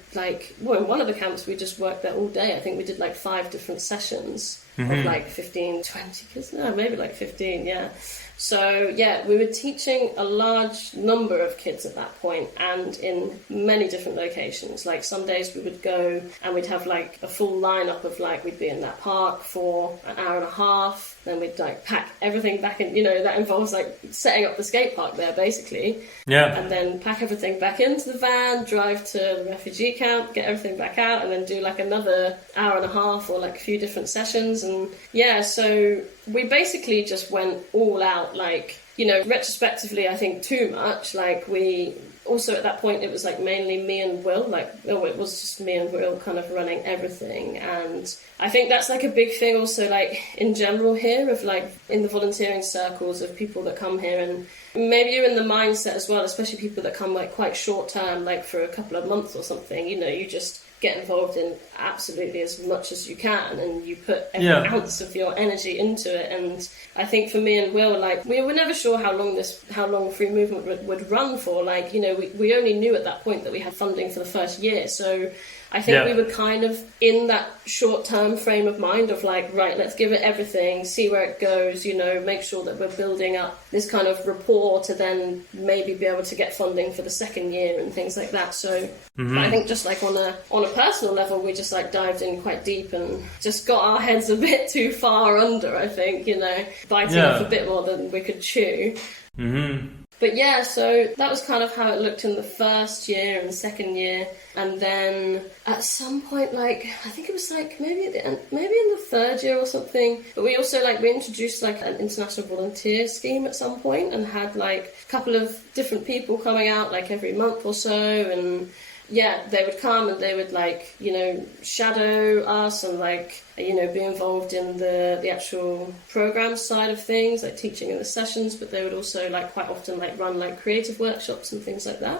one of the camps we just worked there all day. I think we did like 5 different sessions of like 15, 20 kids, maybe like 15, So we were teaching a large number of kids at that point, and in many different locations. Like some days we would go and we'd have like a full lineup of like, we'd be in that park for an hour and a half, then we'd like pack everything back in, that involves like setting up the skate park there basically. And then pack everything back into the van, drive to the refugee camp, get everything back out, and then do like another hour and a half or like a few different sessions. And so we basically just went all out, like, retrospectively, I think too much. Like we also at that point, it was like mainly me and Will, it was just me and Will kind of running everything. And I think that's like a big thing also, like in general here, of like in the volunteering circles of people that come here, and maybe you're in the mindset as well, especially people that come like quite short term, like for a couple of months or something, you just get involved in absolutely as much as you can, and you put every ounce of your energy into it. And I think for me and Will, like we were never sure how long free movement would run for. Like we only knew at that point that we had funding for the first year, so I think we were kind of in that short-term frame of mind of like, right, let's give it everything, see where it goes, make sure that we're building up this kind of rapport to then maybe be able to get funding for the second year and things like that. So I think just like on a personal level, we just like dived in quite deep and just got our heads a bit too far under, I think, biting off a bit more than we could chew. But yeah, so that was kind of how it looked in the first year and the second year. And then at some point, like, I think it was like maybe at the end, maybe in the third year or something. But we also we introduced like an international volunteer scheme at some point and had like a couple of different people coming out like every month or so. And yeah, they would come and they would like, you know, shadow us and like, you know, be involved in the actual program side of things, like teaching in the sessions, but they would also like quite often like run like creative workshops and things like that.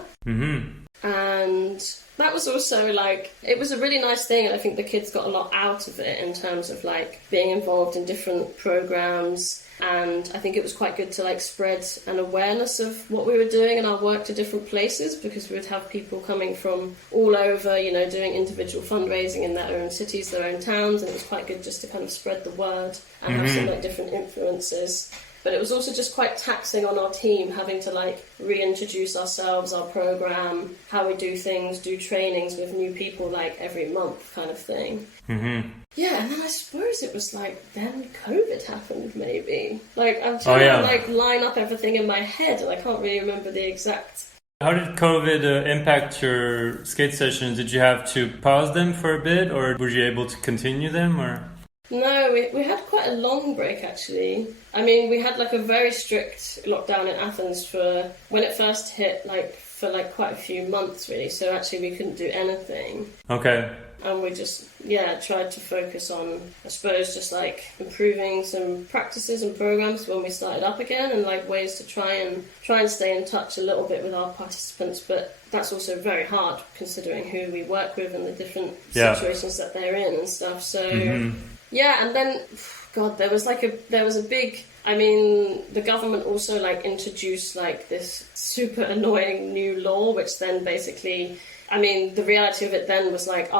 And that was also like, it was a really nice thing, and I think the kids got a lot out of it in terms of like being involved in different programs. And I think it was quite good to like spread an awareness of what we were doing and our work to different places, because we would have people coming from all over, you know, doing individual fundraising in their own cities, their own towns, and it was quite good just to kind of spread the word and have some like different influences. But it was also just quite taxing on our team, having to like reintroduce ourselves, our program, how we do things, do trainings with new people like every month kind of thing. Yeah, and then I suppose it was like then COVID happened maybe. Like I'm trying to like line up everything in my head and I can't really remember the exact. How did COVID impact your skate sessions? Did you have to pause them for a bit, or were you able to continue them, or? No, we had quite a long break actually. I mean, we had like a very strict lockdown in Athens for when it first hit, like for like quite a few months really. So actually we couldn't do anything. Okay. And we just, tried to focus on, I suppose, just like improving some practices and programs when we started up again, and like ways to try and stay in touch a little bit with our participants. But that's also very hard considering who we work with and the different situations that they're in and stuff. So yeah, and then, God, there was a big, I mean, the government also like introduced like this super annoying new law, which then basically, I mean, the reality of it then was like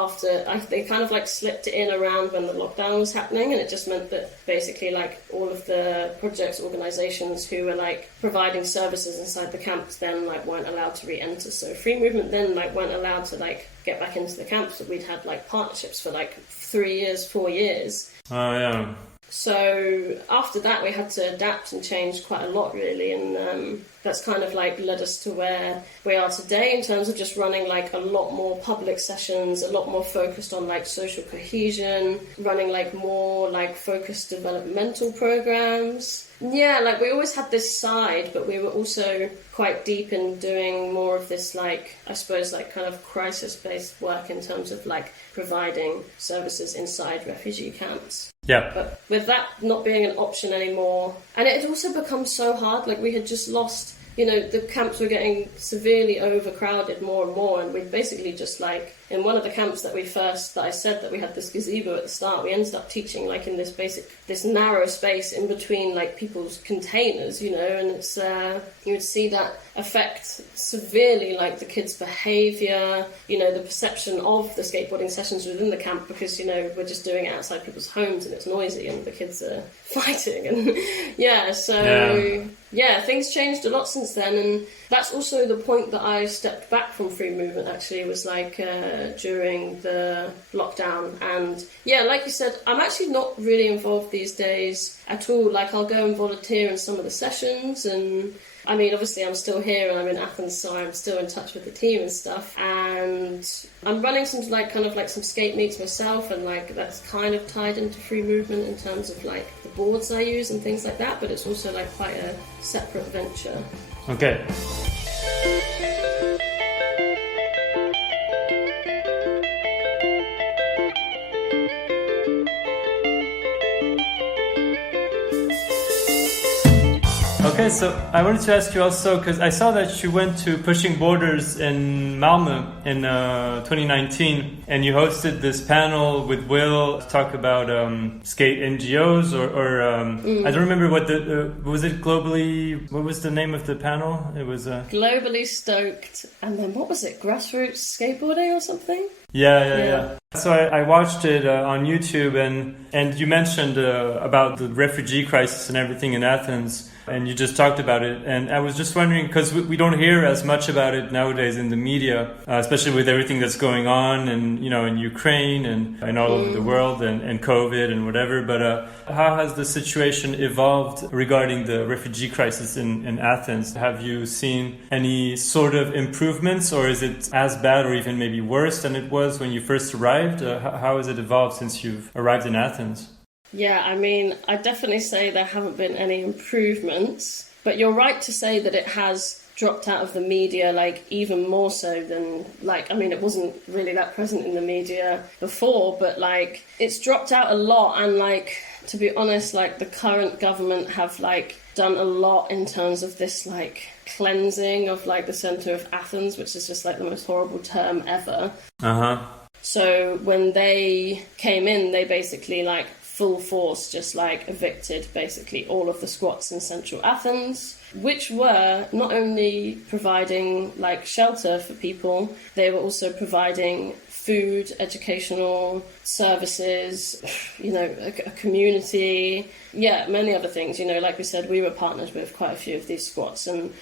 they kind of like slipped it in around when the lockdown was happening, and it just meant that basically like all of the projects, organisations who were like providing services inside the camps then like weren't allowed to re-enter. So Free Movement then like weren't allowed to like get back into the camps that we'd had like partnerships for like 3 years, 4 years. Oh yeah. So after that we had to adapt and change quite a lot really, and that's kind of like led us to where we are today in terms of just running like a lot more public sessions, a lot more focused on like social cohesion, running like more like focused developmental programs. Yeah, like we always had this side, but we were also quite deep in doing more of this like, I suppose like kind of crisis-based work in terms of like providing services inside refugee camps. Yeah. But with that not being an option anymore, and it had also become so hard, like we had just lost, you know, the camps were getting severely overcrowded more and more, and we basically just like, in one of the camps that I said that we had this gazebo at the start, we ended up teaching like in this narrow space in between like people's containers, you know, and it's, you would see that affect severely like the kids' behaviour, you know, the perception of the skateboarding sessions within the camp, because, you know, we're just doing it outside people's homes and it's noisy and the kids are fighting, and things changed a lot since then. And that's also the point that I stepped back from Free Movement actually, was like during the lockdown. And yeah, like you said, I'm actually not really involved these days at all. Like I'll go and volunteer in some of the sessions, and I mean, obviously I'm still here and I'm in Athens, so I'm still in touch with the team and stuff. And I'm running some like kind of like some skate meets myself, and like that's kind of tied into Free Movement in terms of like the boards I use and things like that, but it's also like quite a separate venture. Okay. Okay, so I wanted to ask you also, because I saw that you went to Pushing Borders in Malmö in 2019, and you hosted this panel with Will to talk about skate NGOs, I don't remember what was it globally, what was the name of the panel? It was Globally Stoked, and then what was it, Grassroots Skateboarding or something? Yeah. So I watched it on YouTube, and you mentioned about the refugee crisis and everything in Athens. And you just talked about it. And I was just wondering, because we don't hear as much about it nowadays in the media, especially with everything that's going on and, in Ukraine and all over the world and COVID and whatever. But how has the situation evolved regarding the refugee crisis in Athens? Have you seen any sort of improvements, or is it as bad or even maybe worse than it was when you first arrived? How has it evolved since you've arrived in Athens? Yeah, I mean, I definitely say there haven't been any improvements, but you're right to say that it has dropped out of the media, like even more so than, like, I mean, it wasn't really that present in the media before, but like it's dropped out a lot. And like, to be honest, like the current government have like done a lot in terms of this like cleansing of like the centre of Athens, which is just like the most horrible term ever. So when they came in, they basically like full force just like evicted basically all of the squats in central Athens, which were not only providing like shelter for people, they were also providing food, educational services, a community, many other things. Like we said, we were partnered with quite a few of these squats, and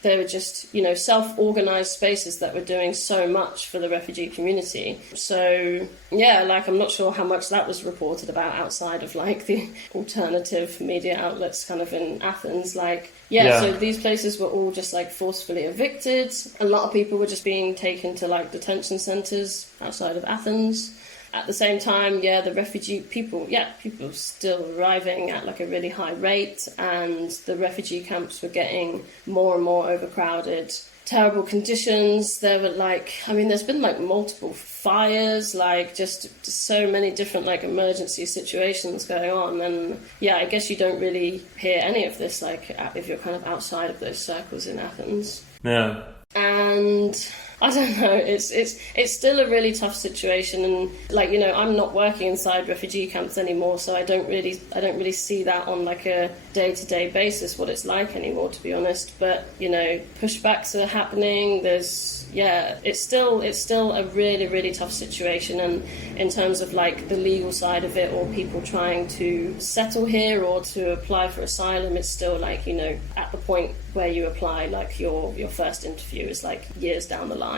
they were just, self-organised spaces that were doing so much for the refugee community. So, I'm not sure how much that was reported about outside of, like, the alternative media outlets kind of in Athens. So these places were all just, like, forcefully evicted. A lot of people were just being taken to, like, detention centres outside of Athens. At the same time, the refugee people still arriving at like a really high rate, and the refugee camps were getting more and more overcrowded. Terrible conditions. There were there's been like multiple fires, like just so many different like emergency situations going on. And I guess you don't really hear any of this like if you're kind of outside of those circles in Athens. Yeah. And I don't know, it's still a really tough situation, and I'm not working inside refugee camps anymore, so I don't really see that on like a day-to-day basis what it's like anymore, to be honest. But pushbacks are happening. It's still a really, really tough situation, and in terms of like the legal side of it, or people trying to settle here or to apply for asylum, it's still like at the point where you apply, like your first interview is like years down the line.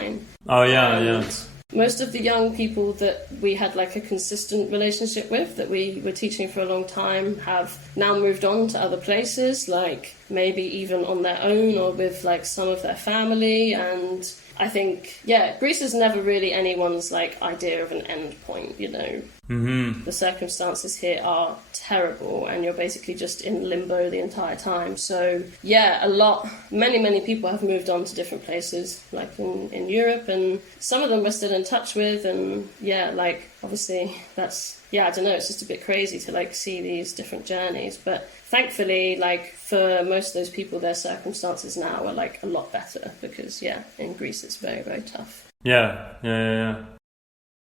Oh yeah. Most of the young people that we had like a consistent relationship with, that we were teaching for a long time, have now moved on to other places, like maybe even on their own or with like some of their family. And I think, Greece is never really anyone's like idea of an end point, Mm-hmm. The circumstances here are terrible, and you're basically just in limbo the entire time. So many people have moved on to different places, like in Europe, and some of them we're still in touch with. And obviously that's, I don't know, it's just a bit crazy to like see these different journeys. But thankfully, like for most of those people, their circumstances now are like a lot better, because in Greece it's very, very tough. Yeah.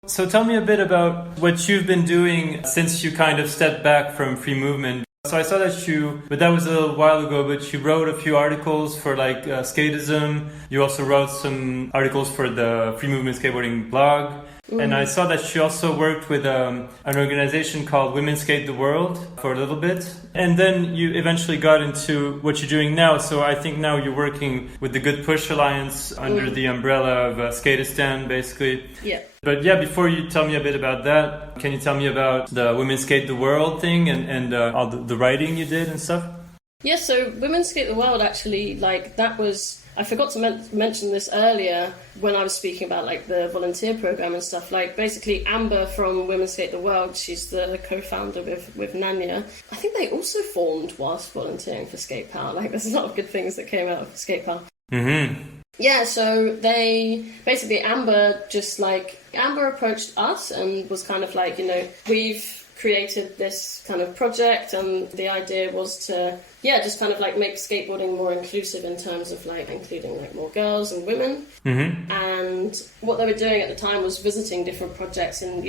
So tell me a bit about what you've been doing since you kind of stepped back from free movement. So I saw that but that was a little while ago, but you wrote a few articles for like Skateism. You also wrote some articles for the Free Movement Skateboarding blog. Mm-hmm. And I saw that you also worked with an organization called Women Skate the World for a little bit. And then you eventually got into what you're doing now. So I think now you're working with the Goodpush Alliance under the umbrella of Skateistan, basically. Yeah. But before you tell me a bit about that, can you tell me about the Women Skate the World thing and all the writing you did and stuff? Yeah, so Women Skate the World, actually, like that was... I forgot to mention this earlier when I was speaking about like the volunteer program and stuff. Like basically Amber from Women Skate the World, she's the co-founder with Nanya. I think they also formed whilst volunteering for Skatepal. Like there's a lot of good things that came out of Skatepal. Mm-hmm. Yeah, so they basically Amber approached us and was kind of like, we've created this kind of project, and the idea was to just kind of like make skateboarding more inclusive in terms of like including like more girls and women. Mm-hmm. And what they were doing at the time was visiting different projects and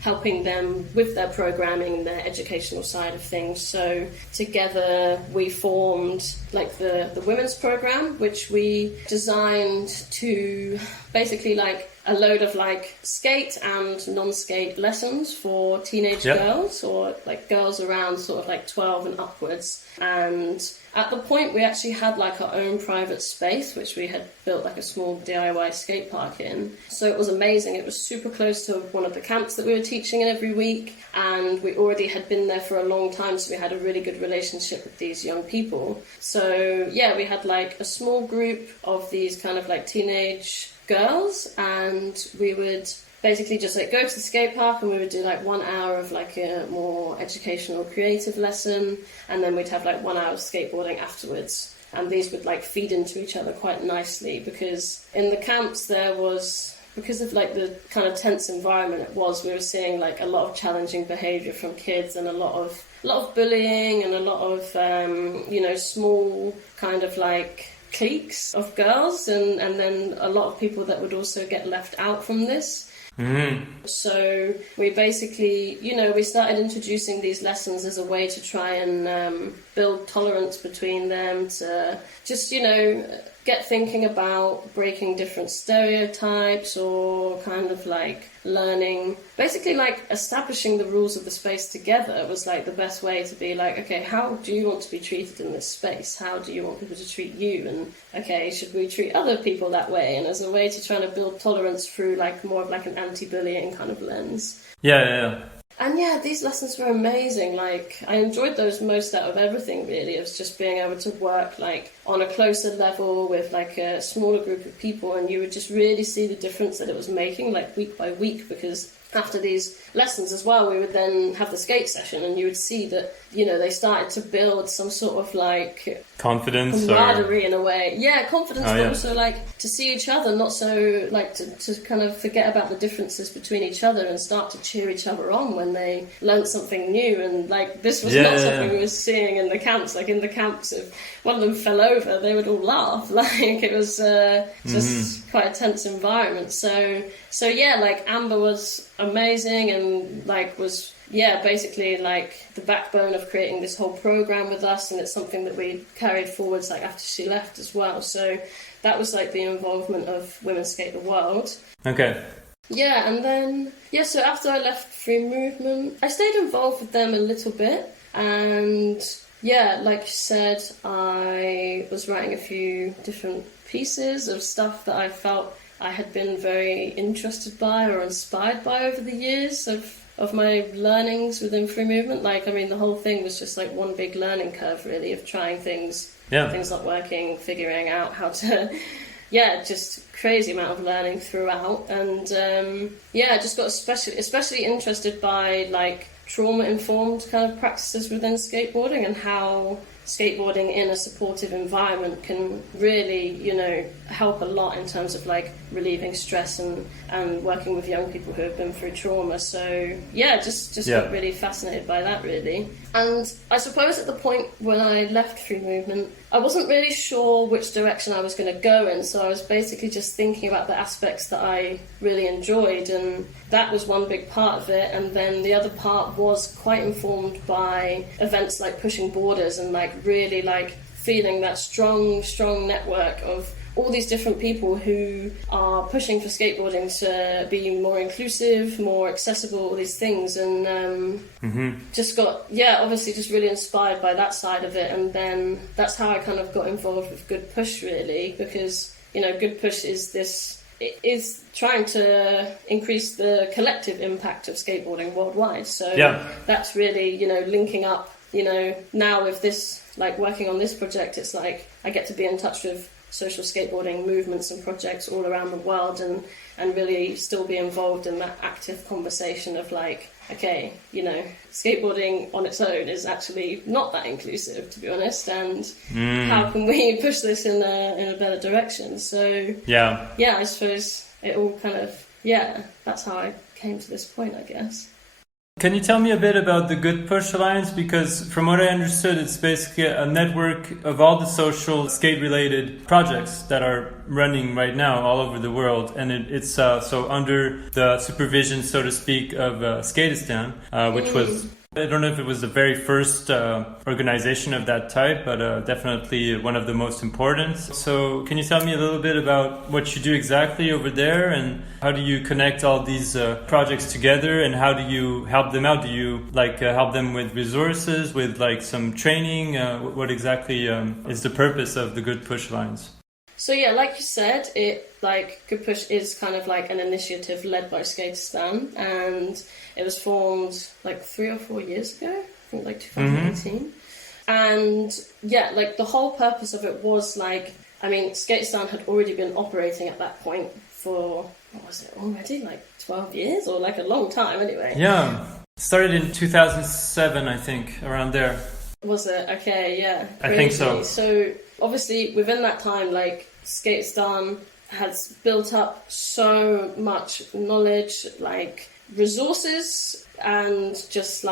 helping them with their programming and their educational side of things. So together we formed like the women's program, which we designed to basically like a load of like skate and non-skate lessons for teenage girls, or like girls around sort of like 12 and upwards. And at the point we actually had like our own private space, which we had built like a small DIY skate park in. So it was amazing. It was super close to one of the camps that we were teaching in every week, and we already had been there for a long time, so we had a really good relationship with these young people. So yeah, we had like a small group of these kind of like teenage girls, and we would basically just like go to the skate park, and we would do like 1 hour of like a more educational creative lesson, and then we'd have like 1 hour of skateboarding afterwards. And these would like feed into each other quite nicely, because in the camps there was, because of like the kind of tense environment it was, we were seeing like a lot of challenging behaviour from kids, and a lot of bullying, and a lot of you know, small kind of like cliques of girls, and then a lot of people that would also get left out from this. Mm-hmm. So we basically, you know, we started introducing these lessons as a way to try and build tolerance between them, to just, you know, get thinking about breaking different stereotypes, or kind of like learning, basically like establishing the rules of the space together was like the best way to be like, okay, how do you want to be treated in this space? How do you want people to treat you? And okay, should we treat other people that way? And as a way to try to build tolerance through like more of like an anti-bullying kind of lens. Yeah. And yeah, these lessons were amazing. Like, I enjoyed those most out of everything, really. It was just being able to work like on a closer level with like a smaller group of people, and you would just really see the difference that it was making, like week by week, because after these lessons as well, we would then have the skate session, and you would see that, you know, they started to build some sort of like confidence, camaraderie in a way. Yeah, confidence, but also like to see each other, not so like to kind of forget about the differences between each other and start to cheer each other on when they learned something new. And like, this was not something we were seeing in the camps. Like in the camps, if one of them fell over, they would all laugh. Like, it was just quite a tense environment. So yeah, like Amber was amazing, and like was basically like the backbone of creating this whole program with us, and it's something that we carried forwards like after she left as well. So that was like the involvement of Women Skate the World. Okay. Yeah, and then so after I left Free Movement, I stayed involved with them a little bit, and yeah, like you said, I was writing a few different pieces of stuff that I felt I had been very interested by or inspired by over the years of my learnings within Free Movement. Like, I mean, the whole thing was just like one big learning curve, really, of trying things, things not working, figuring out how to, just crazy amount of learning throughout. And I just got especially interested by like trauma-informed kind of practices within skateboarding, and how skateboarding in a supportive environment can really, you know, help a lot in terms of like relieving stress and working with young people who have been through trauma. So just got really fascinated by that, really. And I suppose at the point when I left Free Movement, I wasn't really sure which direction I was going to go in, so I was basically just thinking about the aspects that I really enjoyed, and that was one big part of it. And then the other part was quite informed by events like Pushing Borders, and like really like feeling that strong network of all these different people who are pushing for skateboarding to be more inclusive, more accessible, all these things. And just got, obviously just really inspired by that side of it. And then that's how I kind of got involved with Goodpush, really, because, you know, Goodpush is trying to increase the collective impact of skateboarding worldwide. So that's really, you know, linking up, you know, now with this, like working on this project, it's like I get to be in touch with social skateboarding movements and projects all around the world, and really still be involved in that active conversation of like, okay, you know, skateboarding on its own is actually not that inclusive, to be honest, and how can we push this in a better direction? So I suppose it all kind of that's how I came to this point, I guess. Can you tell me a bit about the Goodpush Alliance? Because from what I understood, it's basically a network of all the social skate-related projects that are running right now all over the world. And it's so under the supervision, so to speak, of Skateistan, which was I don't know if it was the very first organization of that type, but definitely one of the most important. So can you tell me a little bit about what you do exactly over there, and how do you connect all these projects together, and how do you help them out? Do you help them with resources, with some training? What exactly is the purpose of the Goodpush lines? So yeah, like you said, Goodpush is kind of like an initiative led by Skateistan, and it was formed 3 or 4 years ago, I think 2018. Mm-hmm. And yeah, the whole purpose of it was Skateistan had already been operating at that point for, what was it, already 12 years or a long time anyway. Yeah, started in 2007, I think, around there. Was it? Okay, yeah. Crazy. I think so. So obviously within that time, Skateistan has built up so much knowledge, resources, and just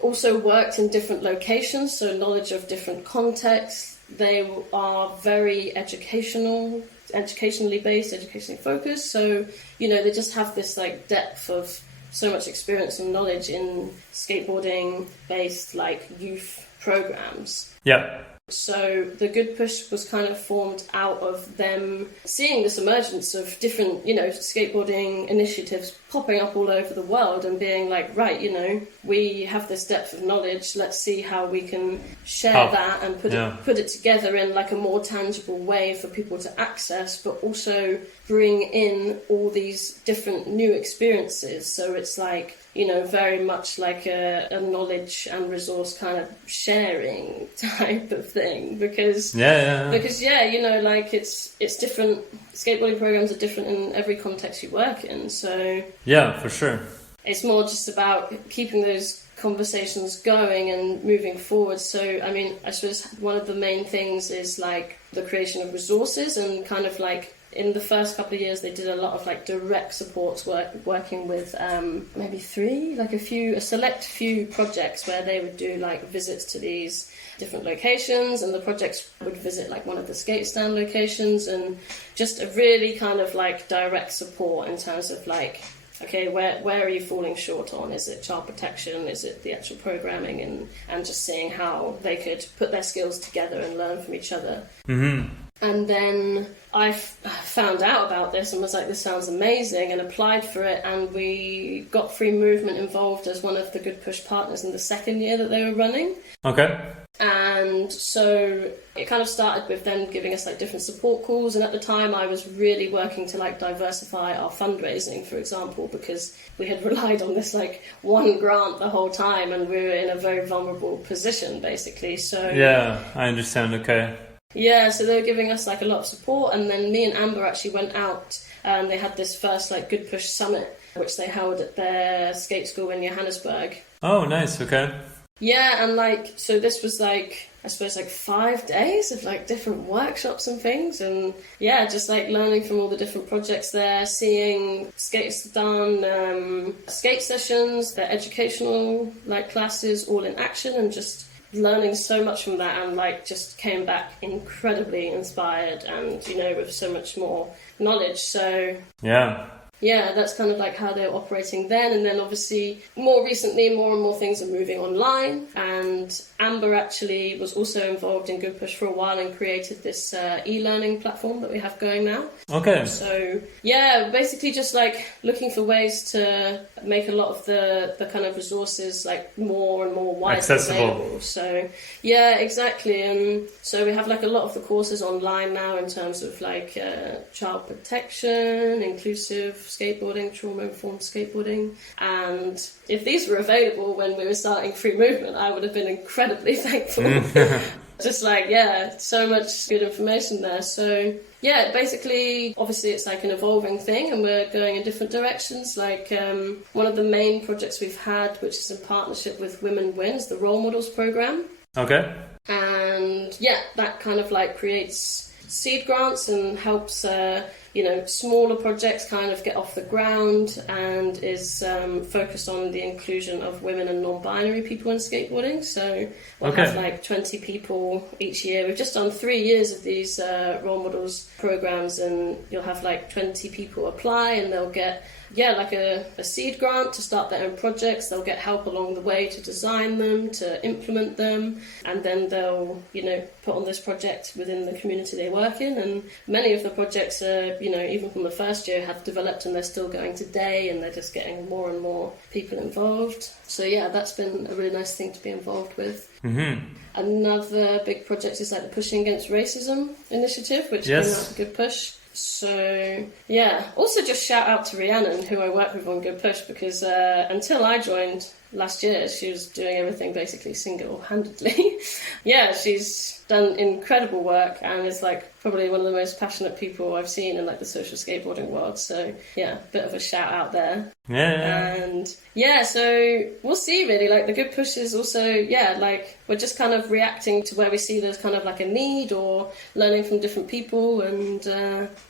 also worked in different locations, so knowledge of different contexts. They are very educationally based, educationally focused, so they just have this depth of so much experience and knowledge in skateboarding based youth programs. Yeah. So the Goodpush was kind of formed out of them seeing this emergence of different, skateboarding initiatives popping up all over the world and being right, we have this depth of knowledge, let's see how we can share that and put it together in a more tangible way for people to access, but also bring in all these different new experiences. So it's very much a knowledge and resource kind of sharing type of thing, because it's different. Skateboarding programs are different in every context you work in, so yeah, for sure, it's more just about keeping those conversations going and moving forward. So I suppose one of the main things is the creation of resources, and kind of in the first couple of years, they did a lot of direct supports working with maybe a select few projects where they would do visits to these different locations, and the projects would visit one of the Skateistan locations, and just a really kind of direct support in terms of okay, where are you falling short on? Is it child protection? Is it the actual programming? And just seeing how they could put their skills together and learn from each other. Mm-hmm. And then I found out about this and was this sounds amazing, and applied for it, and we got Free Movement involved as one of the Goodpush partners in the second year that they were running. Okay. And so it kind of started with them giving us different support calls, and at the time I was really working to diversify our fundraising, for example, because we had relied on this one grant the whole time, and we were in a very vulnerable position basically. So yeah, I understand. Okay. Yeah, so they were giving us a lot of support, and then me and Amber actually went out and they had this first Goodpush summit, which they held at their skate school in Johannesburg. Oh, nice. Okay. Yeah, and so this was I suppose 5 days of different workshops and things, and yeah, just learning from all the different projects there, seeing Skateistan skate sessions, their educational classes all in action, and just learning so much from that, and just came back incredibly inspired and with so much more knowledge. So yeah, that's kind of how they were operating then. And then obviously more recently, more and more things are moving online, and Amber actually was also involved in Goodpush for a while and created this e-learning platform that we have going now. Okay. So yeah, basically just looking for ways to make a lot of the kind of resources more and more widely available. So yeah, exactly. And so we have a lot of the courses online now in terms of child protection, inclusive skateboarding, trauma-informed skateboarding. And if these were available when we were starting Free Movement, I would have been incredibly thankful. Just so much good information there. So yeah, basically, obviously it's an evolving thing, and we're going in different directions. One of the main projects we've had, which is in partnership with Women Wins, the Role Models program. Okay. And yeah, that kind of creates seed grants and helps smaller projects kind of get off the ground, and is focused on the inclusion of women and non-binary people in skateboarding. So we'll have 20 people each year. We've just done 3 years of these role models programs, and you'll have 20 people apply, and they'll get like a seed grant to start their own projects. They'll get help along the way to design them, to implement them, and then they'll, put on this project within the community they work in. And many of the projects are, even from the first year, have developed and they're still going today, and they're just getting more and more people involved. So yeah, that's been a really nice thing to be involved with. Mm-hmm. Another big project is like the Pushing Against Racism initiative, which came out of Goodpush. So yeah, also just shout out to Rhiannon, who I work with on Goodpush, because until I joined last year, she was doing everything basically single-handedly. Yeah, she's done incredible work and is like probably one of the most passionate people I've seen in like the social skateboarding world. So yeah, bit of a shout out there. Yeah. And yeah, so we'll see really. Like the Goodpush is also, like we're just kind of reacting to where we see there's kind of like a need or learning from different people. And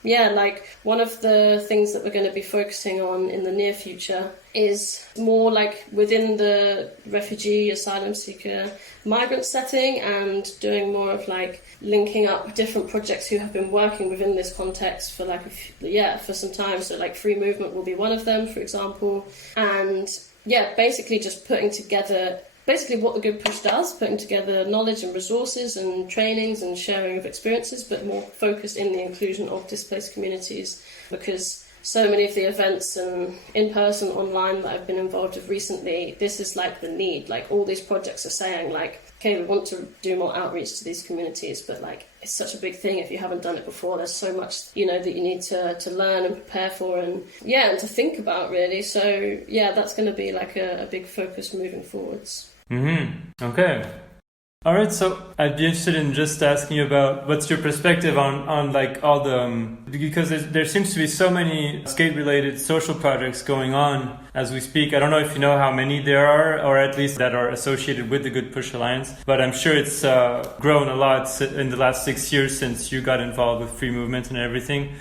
like one of the things that we're going to be focusing on in the near future is more like within the refugee, asylum seeker, migrant setting, and doing more of like linking up different projects who have been working within this context for like for some time. So like Free Movement will be one of them, for example. And basically just putting together basically what the Goodpush does, putting together knowledge and resources and trainings and sharing of experiences, but more focused in the inclusion of displaced communities, because so many of the events and in-person, online that I've been involved with recently, this is like the need. Like all these projects are saying like, okay, we want to do more outreach to these communities, but like it's such a big thing if you haven't done it before. There's so much, that you need to learn and prepare for and to think about really. So that's going to be like a big focus moving forwards. Mm-hmm. Okay. All right, so I'd be interested in just asking you about what's your perspective on like all the because there seems to be so many skate-related social projects going on as we speak. I don't know if you know how many there are, or at least that are associated with the Goodpush Alliance, but I'm sure it's grown a lot in the last 6 years since you got involved with Free Movement and everything.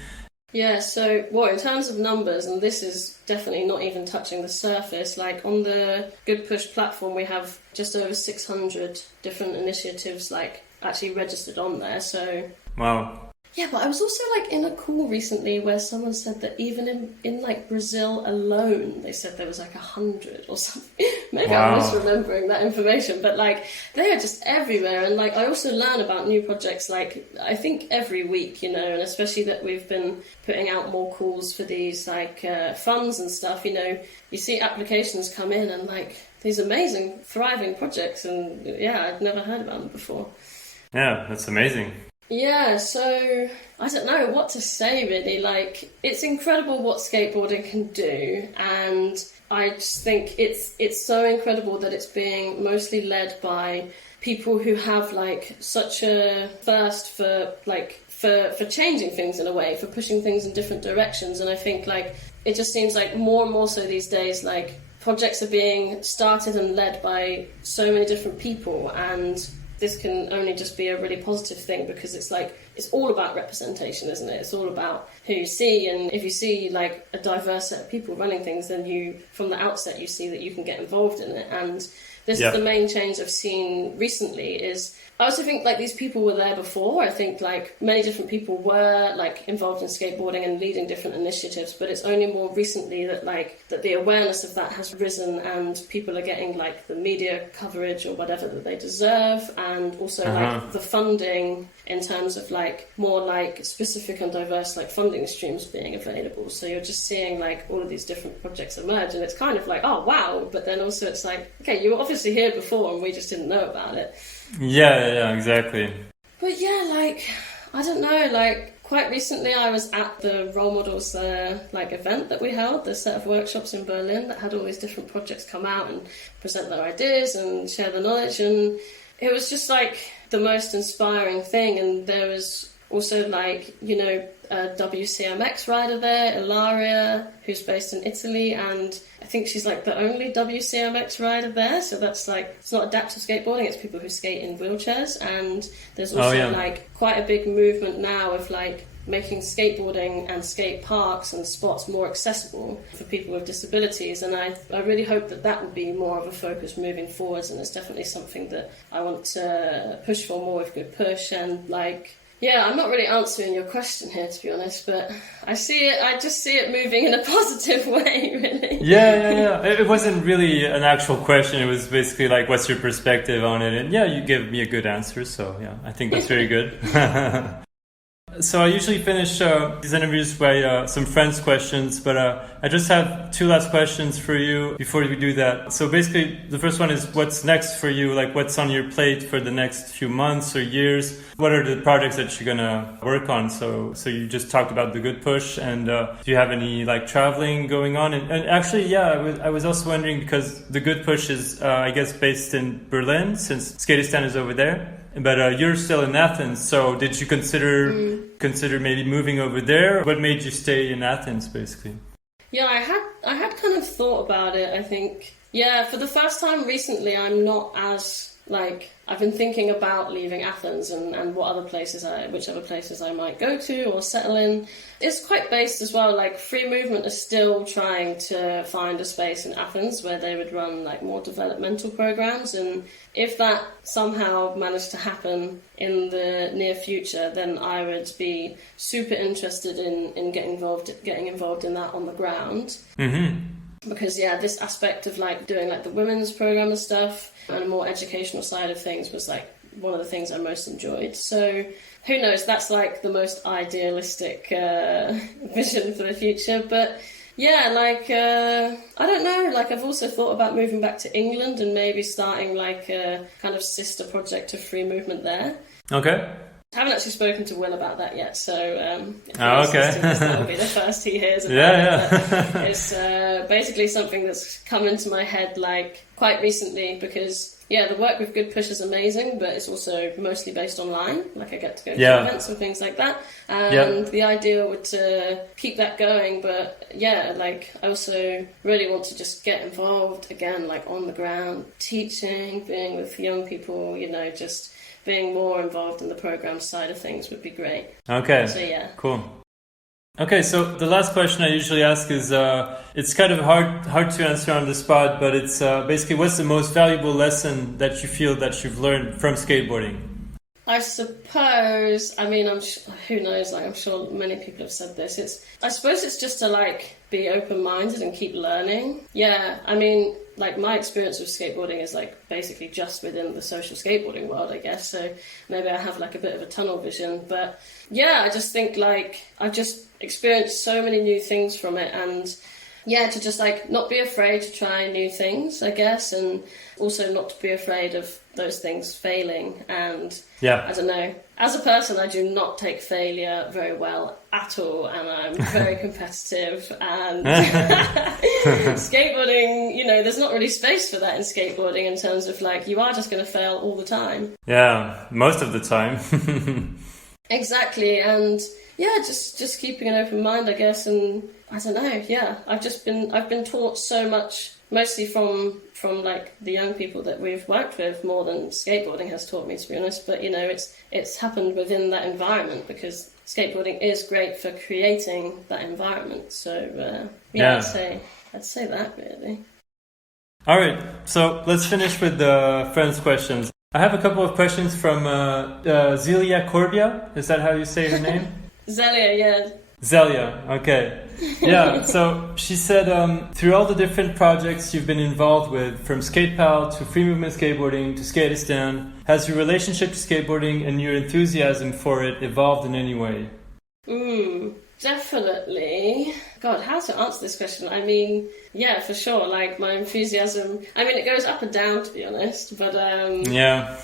Yeah, so, in terms of numbers, and this is definitely not even touching the surface, like on the Goodpush platform, we have just over 600 different initiatives, like, actually registered on there, so... Wow. Yeah, but I was also, like, in a call recently where someone said that even in like, Brazil alone, they said there was, like, 100 or something. Maybe I'm misremembering that information, but, like, they are just everywhere. And, like, I also learn about new projects, like, I think every week, and especially that we've been putting out more calls for these, like, funds and stuff, you see applications come in and, like, these amazing, thriving projects, and, I'd never heard about them before. Yeah, that's amazing. Yeah, so I don't know what to say really. Like, it's incredible what skateboarding can do, and I just think it's so incredible that it's being mostly led by people who have like such a thirst for changing things in a way, for pushing things in different directions. And I think like it just seems like more and more so these days, like projects are being started and led by so many different people, and this can only just be a really positive thing, because it's like, it's all about representation, isn't it? It's all about who you see, and if you see like a diverse set of people running things, then you, from the outset, you see that you can get involved in it. And this is the main change I've seen recently is, I also think like these people were there before. I think like many different people were like involved in skateboarding and leading different initiatives, but it's only more recently that the awareness of that has risen, and people are getting like the media coverage or whatever that they deserve, and also like the funding in terms of like more like specific and diverse like funding streams being available. So you're just seeing like all of these different projects emerge, and it's kind of like, oh wow, but then also it's like, okay, you were obviously here before and we just didn't know about it. Yeah, exactly. But yeah, like, I don't know, like, quite recently I was at the Role Models, event that we held, the set of workshops in Berlin that had all these different projects come out and present their ideas and share their knowledge, and it was just, like, the most inspiring thing. And there was also, like, a WCMX rider there, Ilaria, who's based in Italy, and I think she's like the only WCMX rider there. So that's like, it's not adaptive skateboarding, it's people who skate in wheelchairs. And there's also like quite a big movement now of like making skateboarding and skate parks and spots more accessible for people with disabilities. And I really hope that would be more of a focus moving forwards, and it's definitely something that I want to push for more with Goodpush. And like, Yeah, I'm not really answering your question here, to be honest, but I just see it moving in a positive way, really. Yeah. It wasn't really an actual question. It was basically like, what's your perspective on it? And yeah, you gave me a good answer. So yeah, I think that's very good. So I usually finish these interviews by some friends' questions, but I just have two last questions for you before we do that. So basically, the first one is, what's next for you? Like, what's on your plate for the next few months or years? What are the projects that you're gonna work on? So you just talked about the Goodpush, and do you have any like traveling going on? And actually, yeah, I was also wondering, because the Goodpush is, I guess, based in Berlin, since Skateistan is over there. But you're still in Athens, so did you consider maybe moving over there? What made you stay in Athens, basically? Yeah, I had kind of thought about it. I think, yeah, for the first time recently, I'm not as like, I've been thinking about leaving Athens and which other places I might go to or settle in. It's quite based as well, like Free Movement is still trying to find a space in Athens where they would run like more developmental programs, and if that somehow managed to happen in the near future, then I would be super interested in getting involved in that on the ground. Mm-hmm. Because yeah, this aspect of like doing like the women's program and stuff and a more educational side of things was like one of the things I most enjoyed. So who knows, that's like the most idealistic vision for the future. But yeah, like I don't know, like I've also thought about moving back to England and maybe starting like a kind of sister project of Free Movement there. Okay. I haven't actually spoken to Will about that yet, so okay. That will be the first he hears about it. It's basically something that's come into my head like quite recently, because yeah, the work with Goodpush is amazing, but it's also mostly based online. Like I get to go to events and things like that, and the idea would to keep that going. But yeah, like I also really want to just get involved again, like on the ground, teaching, being with young people, you know, just being more involved in the program side of things would be great. Okay. So yeah. Cool. Okay, so the last question I usually ask is, it's kind of hard to answer on the spot, but it's basically, what's the most valuable lesson that you feel that you've learned from skateboarding? I suppose, I mean, who knows, like I'm sure many people have said this. I suppose it's just to like be open-minded and keep learning. Yeah, I mean, like my experience with skateboarding is like basically just within the social skateboarding world, I guess. So maybe I have like a bit of a tunnel vision, but yeah, I just think like I've just experienced so many new things from it, and yeah, to just like not be afraid to try new things, I guess, and also not to be afraid of those things failing. And yeah, I don't know, as a person I do not take failure very well at all, and I'm very competitive, and skateboarding, you know, there's not really space for that in skateboarding in terms of like you are just going to fail all the time. Yeah, most of the time. Exactly, and yeah, just keeping an open mind, I guess, and I don't know, yeah, I've been taught so much, mostly from like the young people that we've worked with, more than skateboarding has taught me, to be honest. But you know, it's happened within that environment, because skateboarding is great for creating that environment. So yeah, I'd say that really. All right, so let's finish with the friends' questions. I have a couple of questions from Zelia Corbia. Is that how you say her name? Zelia, yeah. Zelia, okay. Yeah, so she said, through all the different projects you've been involved with, from Skatepal to Free Movement Skateboarding to Skateistan, has your relationship to skateboarding and your enthusiasm for it evolved in any way? Definitely. God, how to answer this question? I mean, yeah, for sure. Like my enthusiasm, I mean, it goes up and down, to be honest, but yeah.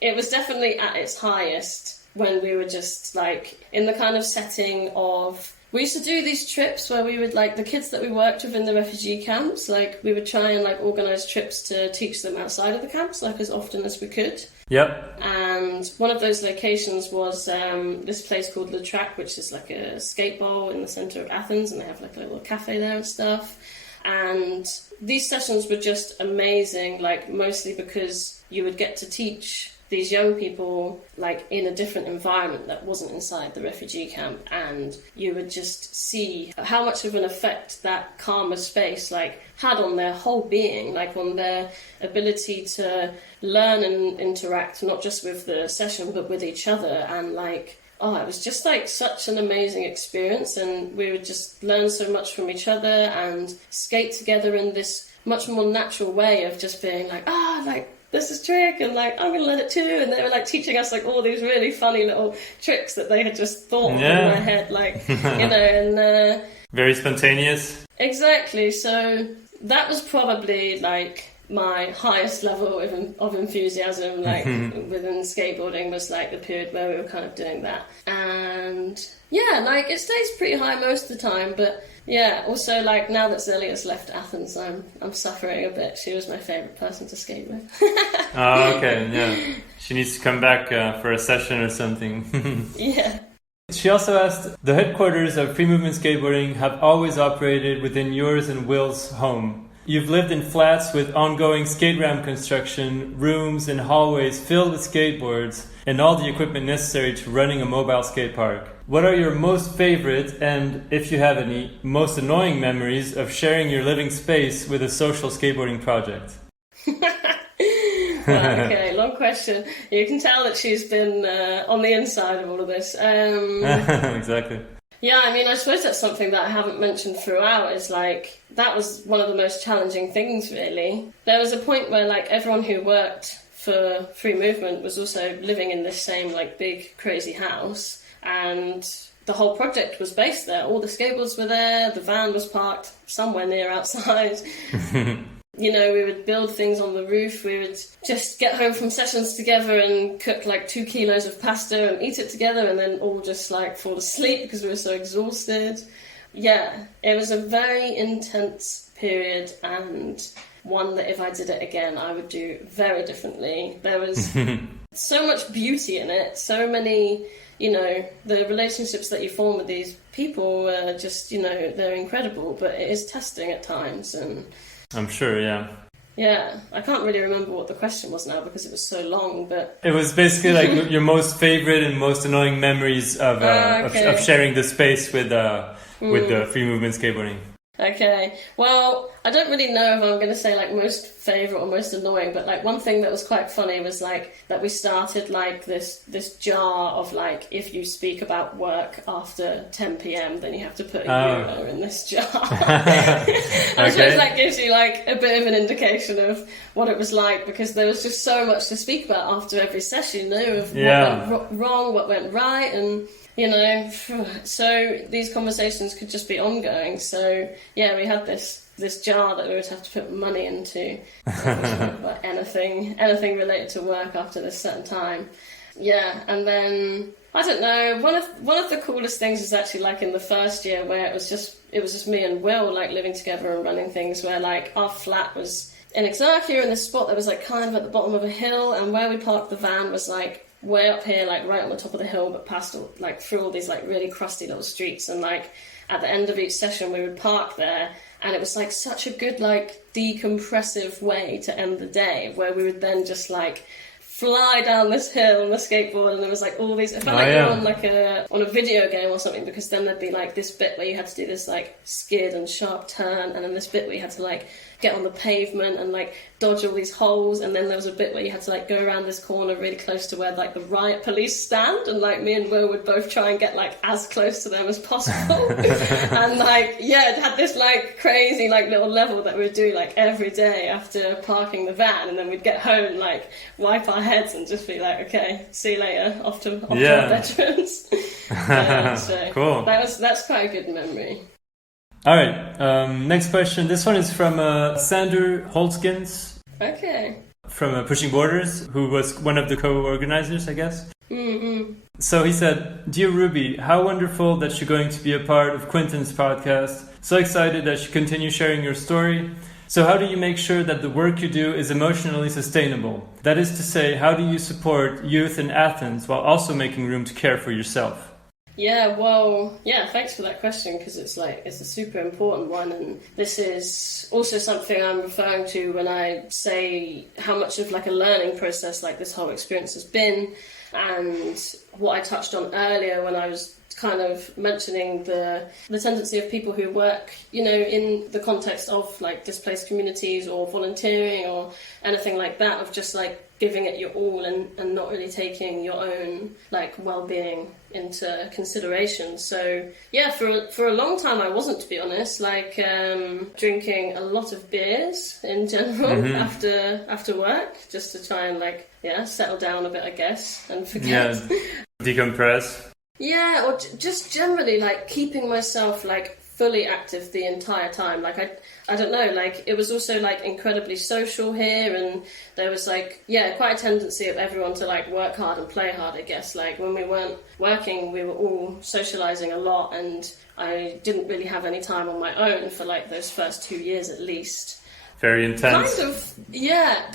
It was definitely at its highest when we were just like in the kind of setting of, we used to do these trips where we would like, the kids that we worked with in the refugee camps, like we would try and like organise trips to teach them outside of the camps, like as often as we could. Yep. And one of those locations was this place called Le Track, which is like a skate bowl in the centre of Athens, and they have like a little cafe there and stuff. And these sessions were just amazing, like mostly because you would get to teach these young people like in a different environment that wasn't inside the refugee camp, and you would just see how much of an effect that calmer space like had on their whole being, like on their ability to learn and interact not just with the session but with each other. And like, oh, it was just like such an amazing experience, and we would just learn so much from each other and skate together in this much more natural way of just being like, like this is trick, and like I'm gonna let it too. And they were like teaching us like all these really funny little tricks that they had just thought in their head, like and very spontaneous. Exactly. So that was probably like my highest level of enthusiasm, like within skateboarding, was like the period where we were kind of doing that. And yeah, like it stays pretty high most of the time, but yeah, also like now that Zelia's left Athens, I'm suffering a bit. She was my favourite person to skate with. Oh, okay, yeah. She needs to come back for a session or something. Yeah. She also asked, the headquarters of Free Movement Skateboarding have always operated within yours and Will's home. You've lived in flats with ongoing skate ramp construction, rooms and hallways filled with skateboards, and all the equipment necessary to running a mobile skate park. What are your most favorite, and if you have any, most annoying memories of sharing your living space with a social skateboarding project? Well, okay, long question. You can tell that she's been on the inside of all of this. Exactly. Yeah, I mean, I suppose that's something that I haven't mentioned throughout, is like, that was one of the most challenging things, really. There was a point where, like, everyone who worked for Free Movement was also living in this same, like, big, crazy house, and the whole project was based there. All the skateboards were there, the van was parked somewhere near outside. You know, we would build things on the roof, we would just get home from sessions together and cook like 2 kilos of pasta and eat it together, and then all just like fall asleep because we were so exhausted. Yeah, it was a very intense period, and one that if I did it again, I would do very differently. There was so much beauty in it, so many, you know, the relationships that you form with these people were just, you know, they're incredible, but it is testing at times. And I'm sure, yeah. Yeah, I can't really remember what the question was now because it was so long, but it was basically like your most favorite and most annoying memories of sharing the space with the Free Movement Skateboarding. Okay, well, I don't really know if I'm going to say like most favourite or most annoying, but like one thing that was quite funny was like that we started like this jar of like, if you speak about work after 10 p.m, then you have to put a euro in this jar. I suppose that gives you like a bit of an indication of what it was like, because there was just so much to speak about after every session, you know, of what went wrong, what went right, and you know, so these conversations could just be ongoing. So yeah, we had this jar that we would have to put money into, about anything related to work after this certain time. Yeah, and then I don't know. One of the coolest things is actually like in the first year where it was just me and Will like living together and running things, where like our flat was in Exarchia in this spot that was like kind of at the bottom of a hill, and where we parked the van was like way up here, like right on the top of the hill, but past all, like through all these like really crusty little streets. And like at the end of each session we would park there, and it was like such a good like decompressive way to end the day, where we would then just like fly down this hill on the skateboard, and there was like all these, it felt like you were on a video game or something, because then there'd be like this bit where you had to do this like skid and sharp turn, and then this bit where you had to like get on the pavement and like dodge all these holes, and then there was a bit where you had to like go around this corner really close to where like the riot police stand, and like me and Will would both try and get like as close to them as possible. And like it had this like crazy like little level that we'd do like every day after parking the van, and then we'd get home, like wipe our heads and just be like, okay, see you later, off to our bedrooms. So cool. That's quite a good memory. All right, next question. This one is from Sander Holtzkins. Okay. From Pushing Borders, who was one of the co-organizers, I guess. Mm-hmm. So he said, Dear Ruby, how wonderful that you're going to be a part of Quinton's podcast. So excited that you continue sharing your story. So how do you make sure that the work you do is emotionally sustainable? That is to say, how do you support youth in Athens while also making room to care for yourself? Yeah, well, yeah, thanks for that question, because it's a super important one, and this is also something I'm referring to when I say how much of like a learning process like this whole experience has been, and what I touched on earlier when I was kind of mentioning the tendency of people who work, you know, in the context of like displaced communities or volunteering or anything like that, of just like giving it your all and not really taking your own like well-being into consideration. So yeah, for a long time I wasn't, to be honest, like drinking a lot of beers in general after work, just to try and like settle down a bit, I guess, and forget. Decompress. Yeah, or just generally like keeping myself like fully active the entire time. Like I don't know, like it was also like incredibly social here, and there was like quite a tendency of everyone to like work hard and play hard, I guess. Like when we weren't working, we were all socializing a lot, and I didn't really have any time on my own for like those first 2 years at least. Very intense.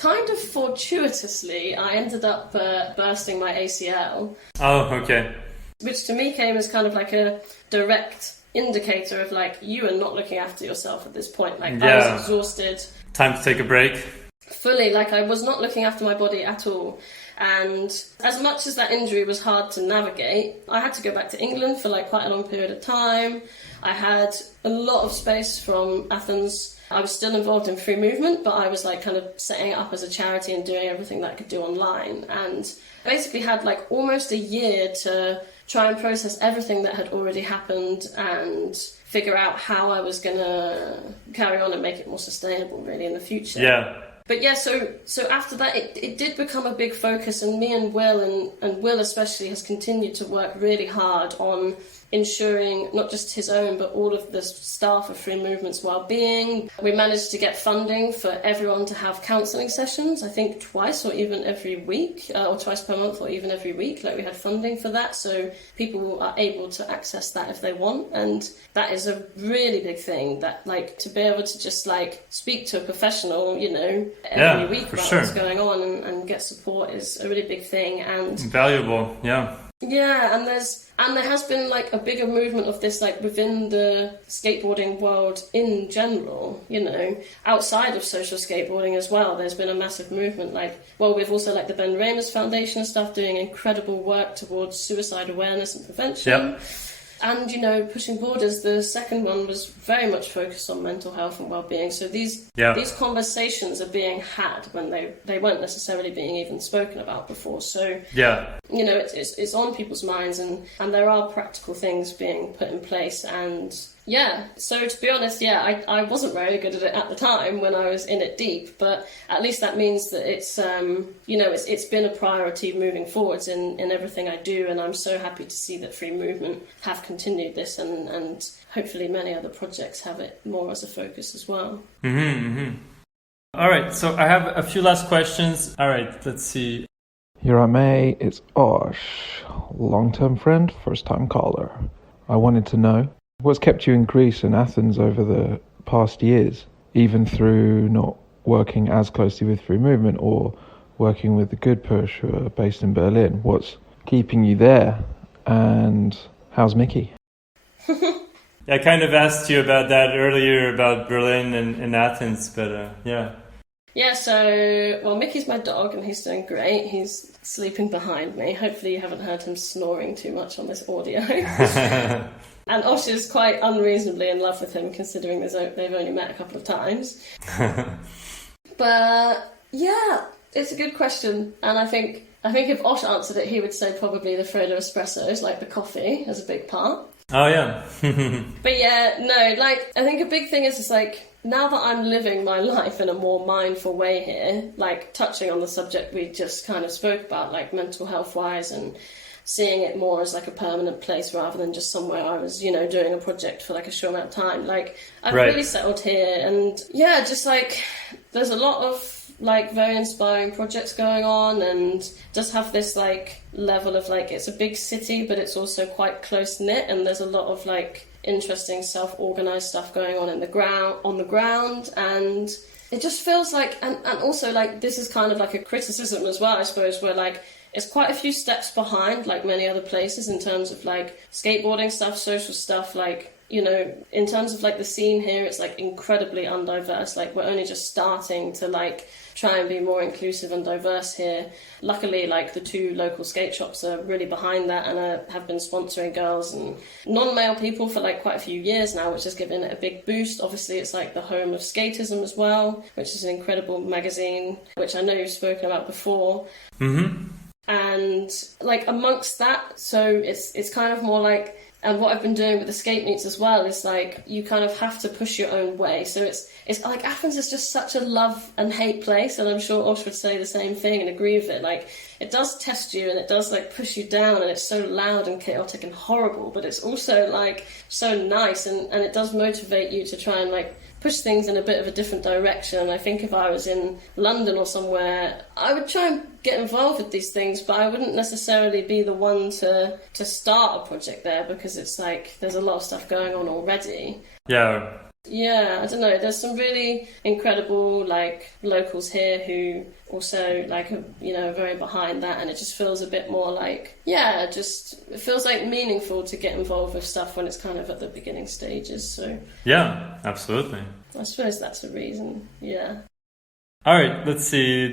Kind of fortuitously, I ended up bursting my ACL. Oh, okay. Which to me came as kind of like a direct indicator of like, you are not looking after yourself at this point. Like I was exhausted. Time to take a break. Fully, like I was not looking after my body at all. And as much as that injury was hard to navigate, I had to go back to England for like quite a long period of time. I had a lot of space from Athens. I was still involved in free movement, but I was like kind of setting it up as a charity and doing everything that I could do online. And basically had like almost a year to try and process everything that had already happened and figure out how I was going to carry on and make it more sustainable really in the future. Yeah. But yeah, so after that, it did become a big focus, and me and Will, and Will especially, has continued to work really hard on ensuring not just his own but all of the staff of Free Movement's well-being. We managed to get funding for everyone to have counselling sessions, I think twice or even every week, or twice per month or even every week. Like we had funding for that, so people are able to access that if they want, and that is a really big thing, that like to be able to just like speak to a professional, you know, every week about what's going on and get support is a really big thing. And valuable. Yeah, and there has been like a bigger movement of this like within the skateboarding world in general, you know, outside of social skateboarding as well. There's been a massive movement, like, well, we've also like the Ben Ramos Foundation and stuff doing incredible work towards suicide awareness and prevention. Yep. And, you know, Pushing Borders, the second one, was very much focused on mental health and well-being. So these conversations are being had when they weren't necessarily being even spoken about before. So, you know, it's on people's minds, and there are practical things being put in place. And yeah, so to be honest, I wasn't very good at it at the time when I was in it deep, but at least that means that it's, you know, it's been a priority moving forwards in everything I do, and I'm so happy to see that Free Movement have continued this, and hopefully many other projects have it more as a focus as well. All right, so I have a few last questions. All right, let's see. Here I may, it's Osh, long-term friend, first-time caller. I wanted to know, what's kept you in Greece and Athens over the past years, even through not working as closely with Free Movement or working with the Goodpush, who are based in Berlin? What's keeping you there, and how's Mickey? I kind of asked you about that earlier, about Berlin and Athens, but yeah. Yeah, so, well, Mickey's my dog, and he's doing great. He's sleeping behind me. Hopefully you haven't heard him snoring too much on this audio. And Osh is quite unreasonably in love with him, considering they've only met a couple of times. But, yeah, it's a good question. And I think if Osh answered it, he would say probably the Frodo espressos, like the coffee, has a big part. Oh, yeah. But yeah, no, like, I think a big thing is like, now that I'm living my life in a more mindful way here, like touching on the subject we just kind of spoke about, like mental health wise, and seeing it more as like a permanent place rather than just somewhere I was, you know, doing a project for like a short amount of time. Like I've really settled here, and yeah, just like there's a lot of like very inspiring projects going on, and just have this like level of like, it's a big city but it's also quite close knit, and there's a lot of like interesting self-organized stuff going on on the ground, and it just feels like, and also like this is kind of like a criticism as well, I suppose, where like it's quite a few steps behind, like many other places, in terms of like skateboarding stuff, social stuff, like, you know, in terms of like the scene here, it's like incredibly undiverse. Like we're only just starting to like try and be more inclusive and diverse here. Luckily, like the 2 local skate shops are really behind that and have been sponsoring girls and non-male people for like quite a few years now, which has given it a big boost. Obviously, it's like the home of Skateism as well, which is an incredible magazine, which I know you've spoken about before. Mm-hmm. And like amongst that, so it's kind of more like, and what I've been doing with the skate meets as well is like you kind of have to push your own way. So it's like Athens is just such a love and hate place, and I'm sure Osh would say the same thing and agree with it. Like it does test you and it does like push you down, and it's so loud and chaotic and horrible, but it's also like so nice, and it does motivate you to try and like push things in a bit of a different direction. I think if I was in London or somewhere, I would try and get involved with these things, but I wouldn't necessarily be the one to start a project there, because it's like there's a lot of stuff going on already. Yeah. Yeah, I don't know. There's some really incredible like locals here who also like are, you know, very behind that, and it just feels a bit more like, yeah, just it feels like meaningful to get involved with stuff when it's kind of at the beginning stages. So yeah, absolutely. I suppose that's a reason. Yeah. All right, let's see.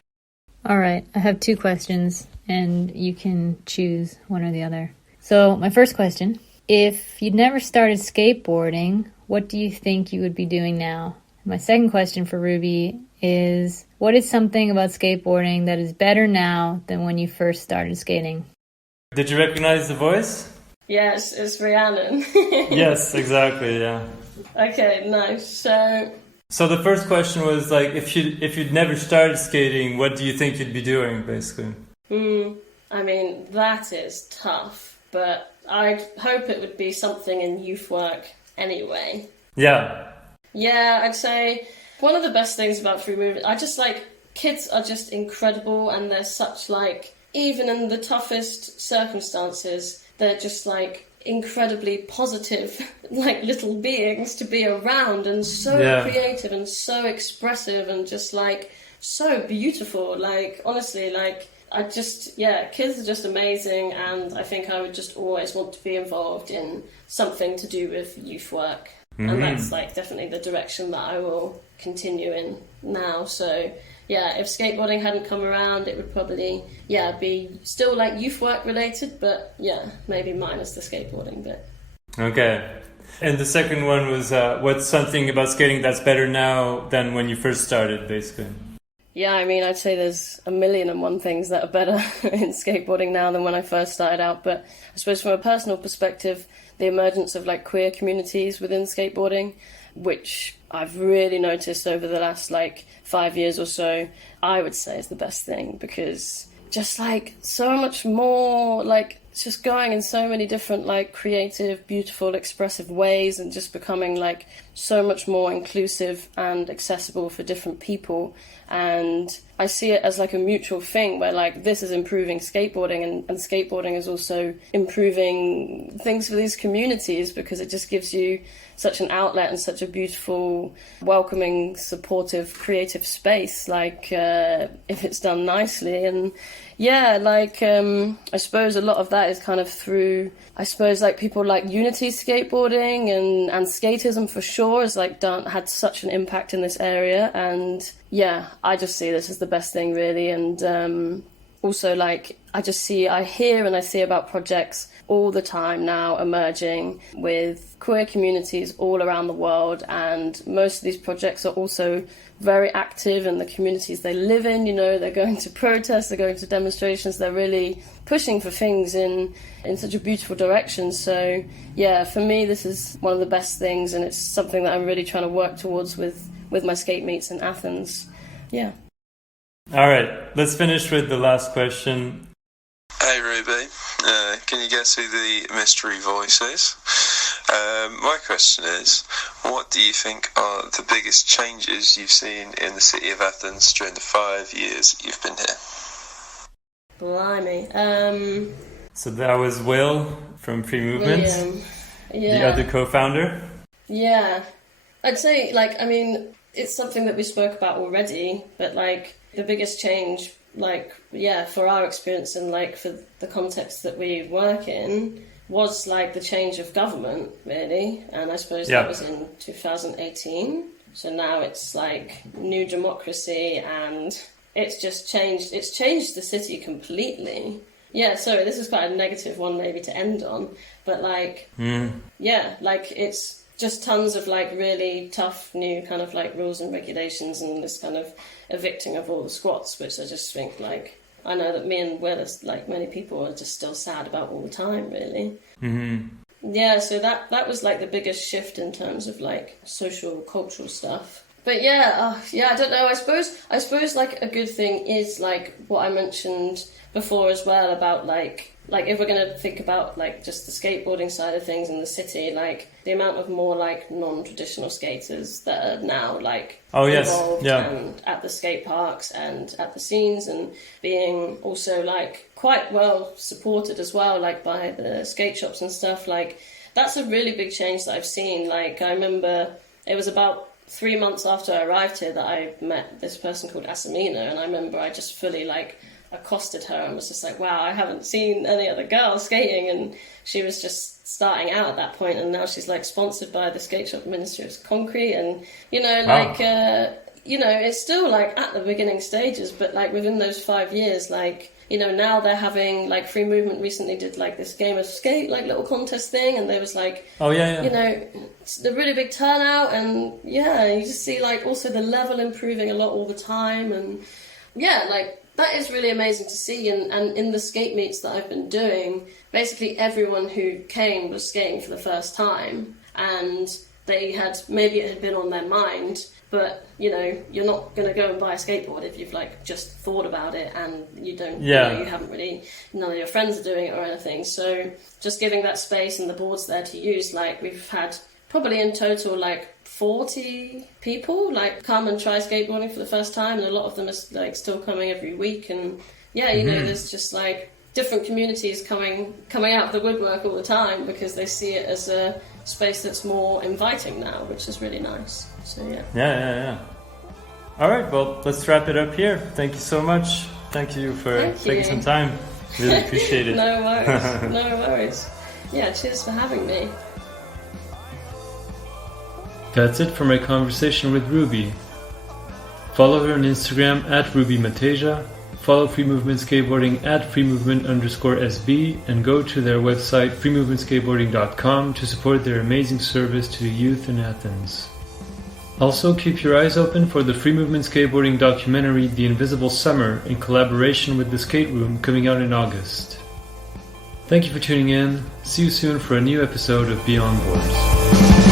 All right, I have 2 questions and you can choose one or the other. So my first question, if you'd never started skateboarding, what do you think you would be doing now? My second question for Ruby is, what is something about skateboarding that is better now than when you first started skating? Did you recognize the voice? Yes, it's Rhiannon. Yes, exactly, yeah. Okay, nice. So the first question was like, if you'd never started skating, what do you think you'd be doing, basically? I mean, that is tough, but I'd hope it would be something in youth work anyway. Yeah. Yeah, I'd say one of the best things about free movement, I just like, kids are just incredible, and they're such like, even in the toughest circumstances, they're just like incredibly positive, like little beings to be around, and so creative and so expressive and just like so beautiful. Like honestly, like kids are just amazing, and I think I would just always want to be involved in something to do with youth work. Mm-hmm. And that's like definitely the direction that I will continue in now. So yeah, if skateboarding hadn't come around, it would probably be still like youth work related, but yeah, maybe minus the skateboarding bit. Okay. And the second one was what's something about skating that's better now than when you first started, basically? Yeah, I mean, I'd say there's 1,000,001 things that are better in skateboarding now than when I first started out. But I suppose from a personal perspective, the emergence of like queer communities within skateboarding, which I've really noticed over the last like 5 years or so, I would say is the best thing, because just like so much more, like it's just going in so many different like creative, beautiful, expressive ways, and just becoming like so much more inclusive and accessible for different people. And I see it as like a mutual thing where like this is improving skateboarding, and skateboarding is also improving things for these communities, because it just gives you such an outlet and such a beautiful, welcoming, supportive, creative space, like if it's done nicely. And yeah, like I suppose a lot of that is kind of through, I suppose like people like Unity skateboarding and Skateism for sure has like had such an impact in this area. And yeah, I just see this as the best thing really. And also like I hear and I see about projects all the time now emerging with queer communities all around the world, and most of these projects are also very active in the communities they live in. You know, they're going to protests, they're going to demonstrations, they're really pushing for things in such a beautiful direction. So yeah, for me this is one of the best things, and it's something that I'm really trying to work towards with my skate meets in Athens. Yeah. All right, let's finish with the last question. Hey Ruby, can you guess who the mystery voice is? My question is, what do you think are the biggest changes you've seen in the city of Athens during the 5 years you've been here? Blimey. So that was Will from Free Movement, William. Yeah. The other co-founder. Yeah. I'd say, like, I mean, it's something that we spoke about already, but like the biggest change like, yeah, for our experience and like for the context that we work in, was like the change of government, really. And I suppose that was in 2018. So now it's like new democracy, and it's just changed. It's changed the city completely. Yeah, sorry, this is quite a negative one maybe to end on, but like, yeah, like it's just tons of like really tough new kind of like rules and regulations, and this kind of evicting of all the squats, which I just think like, I know that me and Will, as like many people, are just still sad about all the time, really. Yeah, so that was like the biggest shift in terms of like social, cultural stuff. But yeah, I don't know. I suppose like a good thing is like what I mentioned before as well about like if we're going to think about like just the skateboarding side of things in the city, like the amount of more like non-traditional skaters that are now like involved and at the skate parks and at the scenes, and being also like quite well supported as well, like by the skate shops and stuff. Like that's a really big change that I've seen. Like I remember it was about 3 months after I arrived here that I met this person called Asamina, and I remember I just fully like accosted her and was just like, wow, I haven't seen any other girls skating, and she was just starting out at that point, and now she's like sponsored by the skate shop Ministry of Concrete, and you know, like you know, it's still like at the beginning stages, but like within those 5 years, like, you know, now they're having like Free Movement recently did like this game of skate like little contest thing, and there was like you know, the really big turnout, and yeah, you just see like also the level improving a lot all the time, and yeah, like that is really amazing to see. And in the skate meets that I've been doing, basically everyone who came was skating for the first time, and they had, maybe it had been on their mind, but you know, you're not going to go and buy a skateboard if you've like just thought about it and you don't, you know, you haven't really, none of your friends are doing it or anything. So just giving that space and the boards there to use, like we've had probably in total like 40 people like come and try skateboarding for the first time, and a lot of them are like still coming every week. And yeah, you know, there's just like different communities coming out of the woodwork all the time because they see it as a space that's more inviting now, which is really nice. So yeah. All right, well, let's wrap it up here. Thank you so much. Thank you for taking some time. Really appreciate it. No worries. Yeah, cheers for having me. That's it for my conversation with Ruby. Follow her on Instagram at Ruby Mateja. Follow Free Movement Skateboarding at freemovement_SB, and go to their website freemovementskateboarding.com to support their amazing service to the youth in Athens. Also, keep your eyes open for the Free Movement Skateboarding documentary The Invisible Summer in collaboration with the Skate Room, coming out in August. Thank you for tuning in. See you soon for a new episode of Beyond Boards.